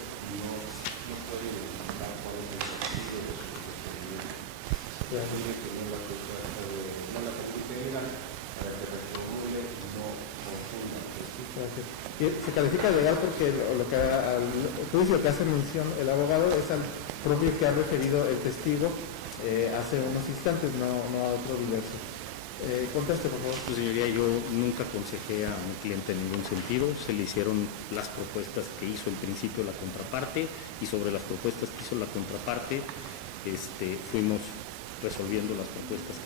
no puede identificar cuál es el sentido de su procedimiento. Se pide que no la compute legal para que reformule y no confunda. Gracias. Y se califica legal porque lo que al juicio que hace mención el abogado es al propio que ha referido el testigo hace unos instantes, no a otro diverso. Conteste, por favor. Pues, señoría, yo nunca aconsejé a mi cliente en ningún sentido. Se le hicieron las propuestas que hizo en principio la contraparte, y sobre las propuestas que hizo la contraparte fuimos resolviendo las propuestas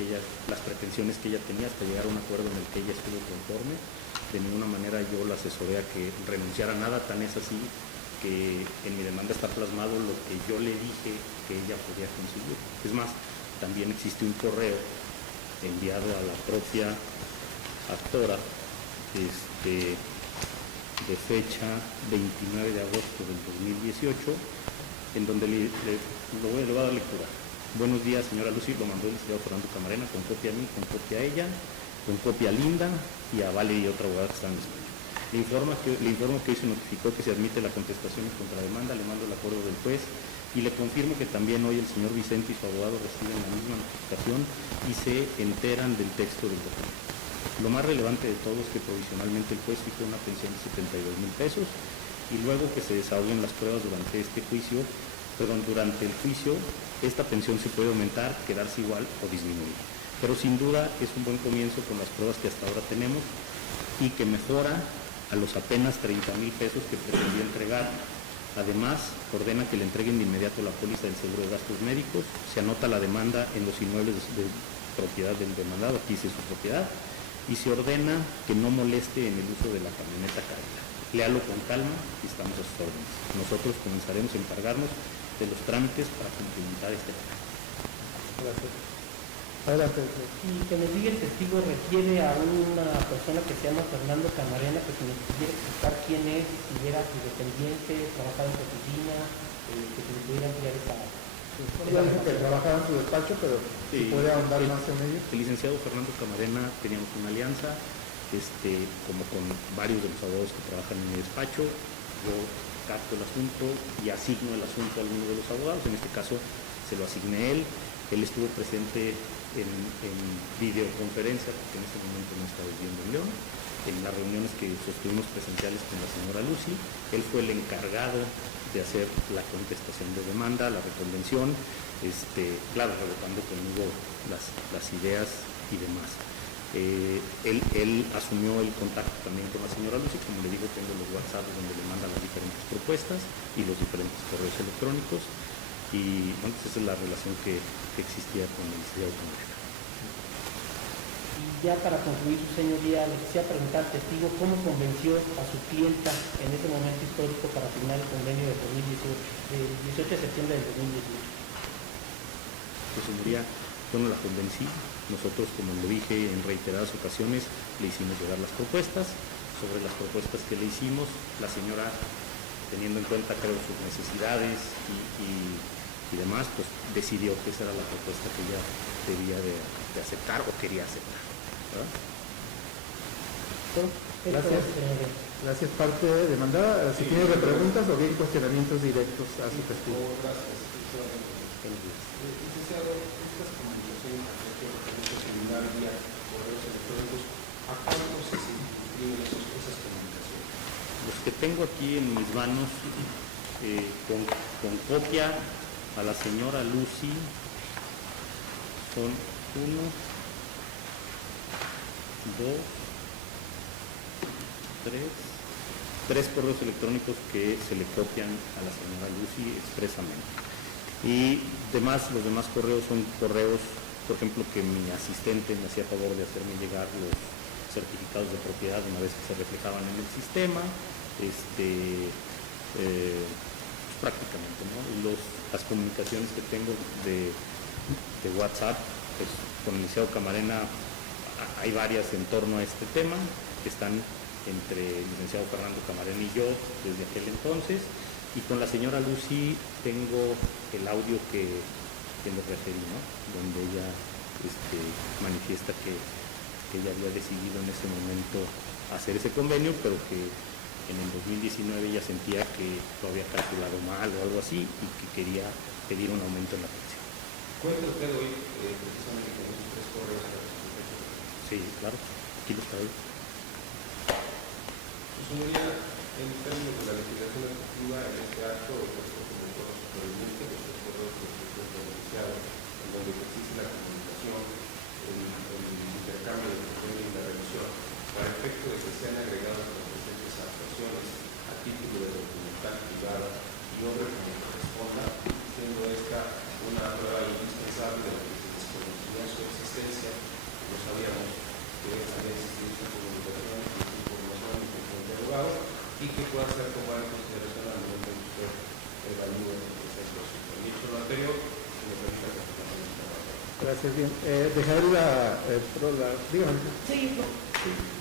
las pretensiones que ella tenía hasta llegar a un acuerdo en el que ella estuvo conforme. De ninguna manera yo la asesoré a que renunciara a nada, tan es así que en mi demanda está plasmado lo que yo le dije que ella podía conseguir. Es más, también existe un correo enviado a la propia actora de fecha 29 de agosto del 2018, en donde le voy a dar lectura. Buenos días, señora Lucy, lo mandó el licenciado Fernando Camarena, con copia a mí, con copia a ella, con copia a Linda y a Vale y otra abogada que están en España. Le informo que hoy se notificó que se admite la contestación en contrademanda, le mando el acuerdo del juez y le confirmo que también hoy el señor Vicente y su abogado reciben la misma notificación y se enteran del texto del documento. Lo más relevante de todo es que provisionalmente el juez fijó una pensión de 72,000 pesos y luego que se desahoguen las pruebas durante el juicio, esta pensión se puede aumentar, quedarse igual o disminuir. Pero sin duda es un buen comienzo con las pruebas que hasta ahora tenemos y que mejora a los apenas 30,000 pesos que pretendía entregar. Además, ordena que le entreguen de inmediato la póliza del seguro de gastos médicos, se anota la demanda en los inmuebles de propiedad del demandado, aquí dice su propiedad, y se ordena que no moleste en el uso de la camioneta cargada. Léalo con calma y estamos a sus órdenes. Nosotros comenzaremos a encargarnos de los trámites para cumplimentar este plan. Gracias. Adelante. Y que nos diga el testigo, refiere a una persona que se llama Fernando Camarena, que si nos pudiera explicar quién es, si era su dependiente, trabajaba en su oficina, que se le pudiera ampliar esa... Ya dijo que trabajaba en su despacho, pero si puede ahondar más en ello. El licenciado Fernando Camarena teníamos una alianza, como con varios de los abogados que trabajan en mi despacho. Yo capto el asunto y asigno el asunto a alguno de los abogados, en este caso se lo asigné él estuvo presente en videoconferencia, porque en ese momento no estaba viviendo en León, en las reuniones que sostuvimos presenciales con la señora Lucy. Él fue el encargado de hacer la contestación de demanda, la reconvención, claro, rebotando conmigo las ideas y demás. Él asumió el contacto también con la señora Lucy, como le digo, tengo los WhatsApp donde le manda las diferentes propuestas y los diferentes correos electrónicos, y bueno, esa es la relación que existía con el licenciado Camarena. Y ya para concluir, su señoría, le quisiera preguntar al testigo cómo convenció a su clienta en ese momento histórico para firmar el convenio de 2018, del 18 de septiembre del 2018. Pues señoría, yo no la convencí. Nosotros, como lo dije en reiteradas ocasiones, le hicimos llegar las propuestas. Sobre las propuestas que le hicimos, la señora, teniendo en cuenta, creo, sus necesidades y demás, pues decidió que esa era la propuesta que ella debía de aceptar o quería aceptar, ¿verdad? Gracias. Gracias, parte demandada. Si tiene preguntas o bien cuestionamientos directos a su testigo. Gracias. Licenciado, estas comunicaciones que celular vía correos electrónicos, ¿a cuánto se inscriben esas comunicaciones? Los que tengo aquí en mis manos, con copia a la señora Lucy, son 1, 2, 3 correos electrónicos que se le copian a la señora Lucy expresamente. Y los demás correos son correos, por ejemplo, que mi asistente me hacía favor de hacerme llegar los certificados de propiedad una vez que se reflejaban en el sistema, prácticamente, ¿no? Y las comunicaciones que tengo de WhatsApp, pues con el licenciado Camarena hay varias en torno a este tema, que están entre el licenciado Fernando Camarena y yo desde aquel entonces, y con la señora Lucy tengo el audio que le referí, ¿no? Donde ella manifiesta que ella había decidido en ese momento hacer ese convenio, pero que en el 2019 ella sentía que lo había calculado mal o algo así y que quería pedir un aumento en la pensión. ¿Cuenta usted hoy precisamente con esos 3 correos? Sí, claro, aquí los traigo. Su señoría, en términos de la legislación efectiva, en este acto, el Consejo como Foro Superviviente, los 3 correos que usted ha denunciado, en donde existe la comunicación, el intercambio de convenio y la revisión, para efecto de que sean agregados las presentes actuaciones a título de documental privada y obra como corresponda, siendo esta una prueba indispensable de la que se desconocía su existencia. No sabíamos que había existido esta comunicación y esta información en el interrogado y que pueda ser tomada en consideración al momento en que usted evalúe el proceso de su permiso. Lo anterior, se me permite que Gracias, bien. Dejar dígame. Sí,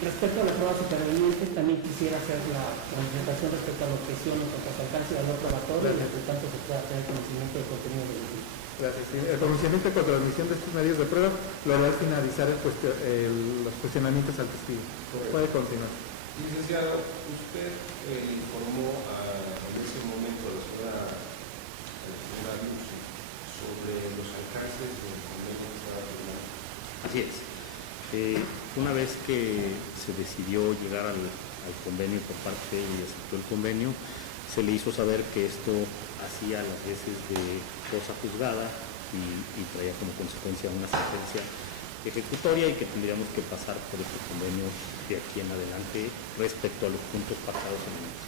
respecto a la prueba superveniente, también quisiera hacer la manifestación respecto a la objeción en cuanto a su alcance y valor probatorio, y por tanto se pueda tener conocimiento del contenido del mismo. Gracias. Sí. El pronunciamiento contra la admisión de estos medios de prueba lo hará al finalizar los cuestionamientos al testigo. Puede continuar. Licenciado, usted informó en ese momento a la señora Lucy sobre los alcances del convenio que estaba firmado. Así es. Una vez que se decidió llegar al convenio por parte de ella y aceptó el convenio, se le hizo saber que esto hacía las veces de cosa juzgada y traía como consecuencia una sentencia ejecutoria y que tendríamos que pasar por este convenio de aquí en adelante respecto a los puntos pactados en el mismo.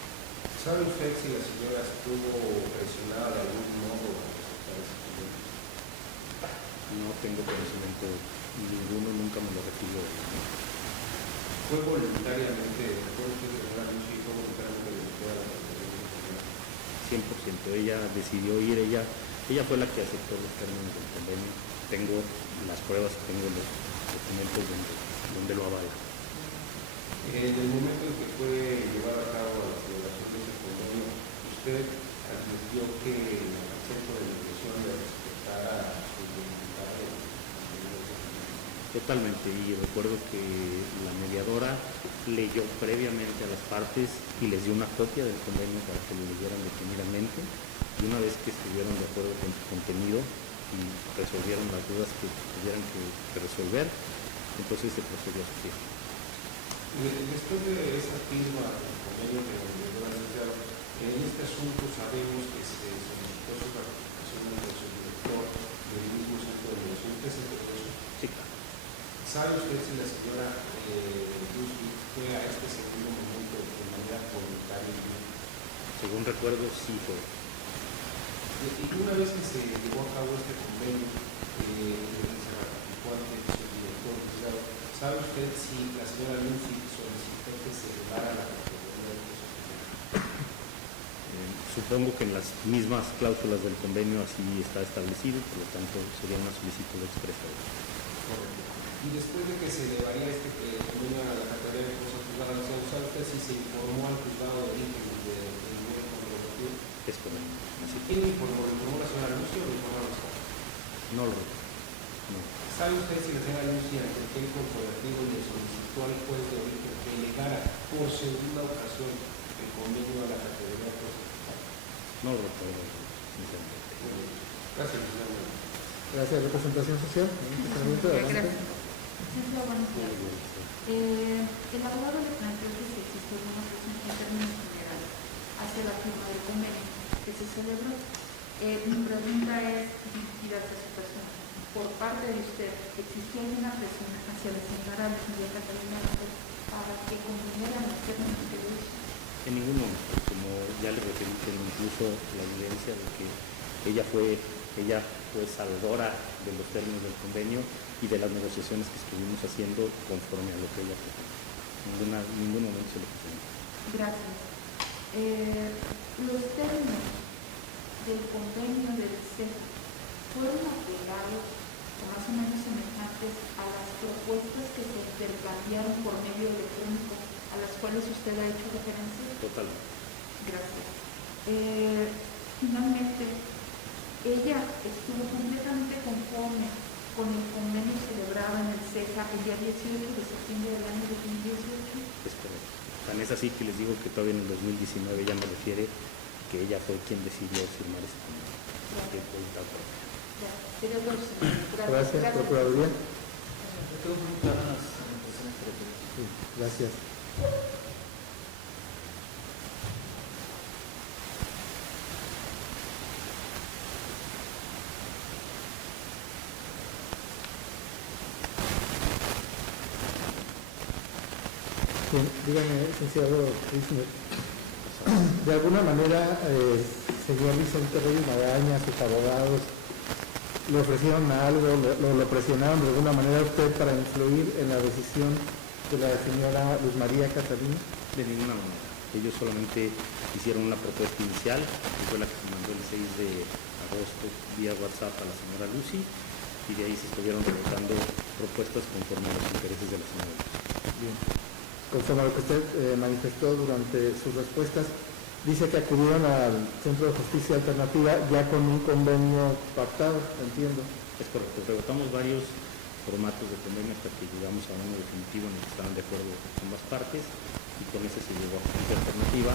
¿Sabe usted si la señora estuvo presionada de algún modo para aceptar ese convenio? No tengo conocimiento ninguno, nunca me lo refirió. ¿Fue voluntariamente, fue usted señora Lucy, fue voluntariamente a la convenio? 100%, ella decidió ir, ella fue la que aceptó los términos del convenio. Tengo las pruebas, tengo los documentos donde lo avala. En el momento en que fue llevar a cabo la celebración de ese convenio, ¿usted advirtió que el centro de mediación le respetara su voluntad? Totalmente, y recuerdo que la mediadora leyó previamente a las partes y les dio una copia del convenio para que lo leyeran detenidamente, y una vez que estuvieron de acuerdo con su contenido y resolvieron las dudas que tuvieran que resolver, entonces se procedió a su firma. Después de esa firma del convenio de la licenciado, en este asunto sabemos que se solicitó su participación en el subdirector del mismo centro de mediación. ¿Usted se enteró de eso? Sí, claro. ¿Sabe usted si la señora Luz fue a este segundo momento de manera voluntaria? Según recuerdo, sí fue. Y una vez que se llevó a cabo este convenio, se ratificó ante el subdirector, ¿sabe usted si la señora Luz solicitó que se elevara la categoría de Supongo que en las mismas cláusulas del convenio así está establecido, por lo tanto sería una solicitud expresa. Correcto. Y después de que se elevaría este convenio a la categoría de cosas juzgadas, ¿sabe usted si se informó al juzgado de origen del nivel controlativo? Es correcto. Así que ¿Quién le informó? ¿Le informó la señora Lucy o le informó a los padres? no lo recuerdo. No. ¿Sabe usted si la señora Lucy ante el nivel controlativo le solicitó al juez de origen que elegara por segunda ocasión el convenio a la categoría de cosas juzgadas? No lo recuerdo, sinceramente. Gracias, señor. Gracias. Representación social. Gracias. Licenciado, buenos días. El abogado le planteó que si existe alguna objeción en términos generales hacia la firma del convenio que se celebró. Mi pregunta es dirigida hacia su persona. Por parte de usted, ¿existió alguna presión hacia la señora Luz María Catalina para que convinieran los términos que le hizo? En ningún momento, como ya le referí, tengo incluso la evidencia de que ella fue salvadora de los términos del convenio y de las negociaciones que estuvimos haciendo conforme a lo que ella propuso. Ningún momento se lo puso. Gracias. Los términos del convenio del CEJA fueron apegados o más o menos semejantes a las propuestas que se intercambiaron por medio electrónico a las cuales usted ha hecho referencia. Totalmente. Gracias. Finalmente, ella estuvo completamente conforme con el convenio celebrado en el CEJA el día 18 de septiembre del año 2018. Es correcto. Tan es así que les digo que todavía en el 2019 ya me refiere que ella fue quien decidió firmar ese convenio. Gracias, Procuraduría. Quedó muy claras las impresiones que referí. Sí, gracias. Bien, dígame, licenciado Kirchner, de alguna manera, señor Vicente Reyes Magaña, sus abogados, ¿le ofrecieron algo, lo presionaron de alguna manera a usted para influir en la decisión de la señora Luz María Catalina? De ninguna manera. Ellos solamente hicieron una propuesta inicial, que fue la que se mandó el 6 de agosto vía WhatsApp a la señora Lucy, y de ahí se estuvieron rebotando propuestas conforme a los intereses de la señora Lucy. Bien. Conforme a lo que usted manifestó durante sus respuestas, dice que acudieron al Centro de Justicia Alternativa ya con un convenio pactado, entiendo. Es correcto, rebotamos varios formatos de convenio hasta que llegamos a uno definitivo en el que estaban de acuerdo ambas partes y con ese se llegó a Justicia Alternativa.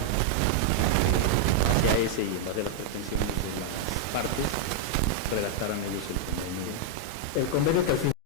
Hacia ese y en base a las pretensiones de las partes, redactaran ellos el convenio. El convenio que al final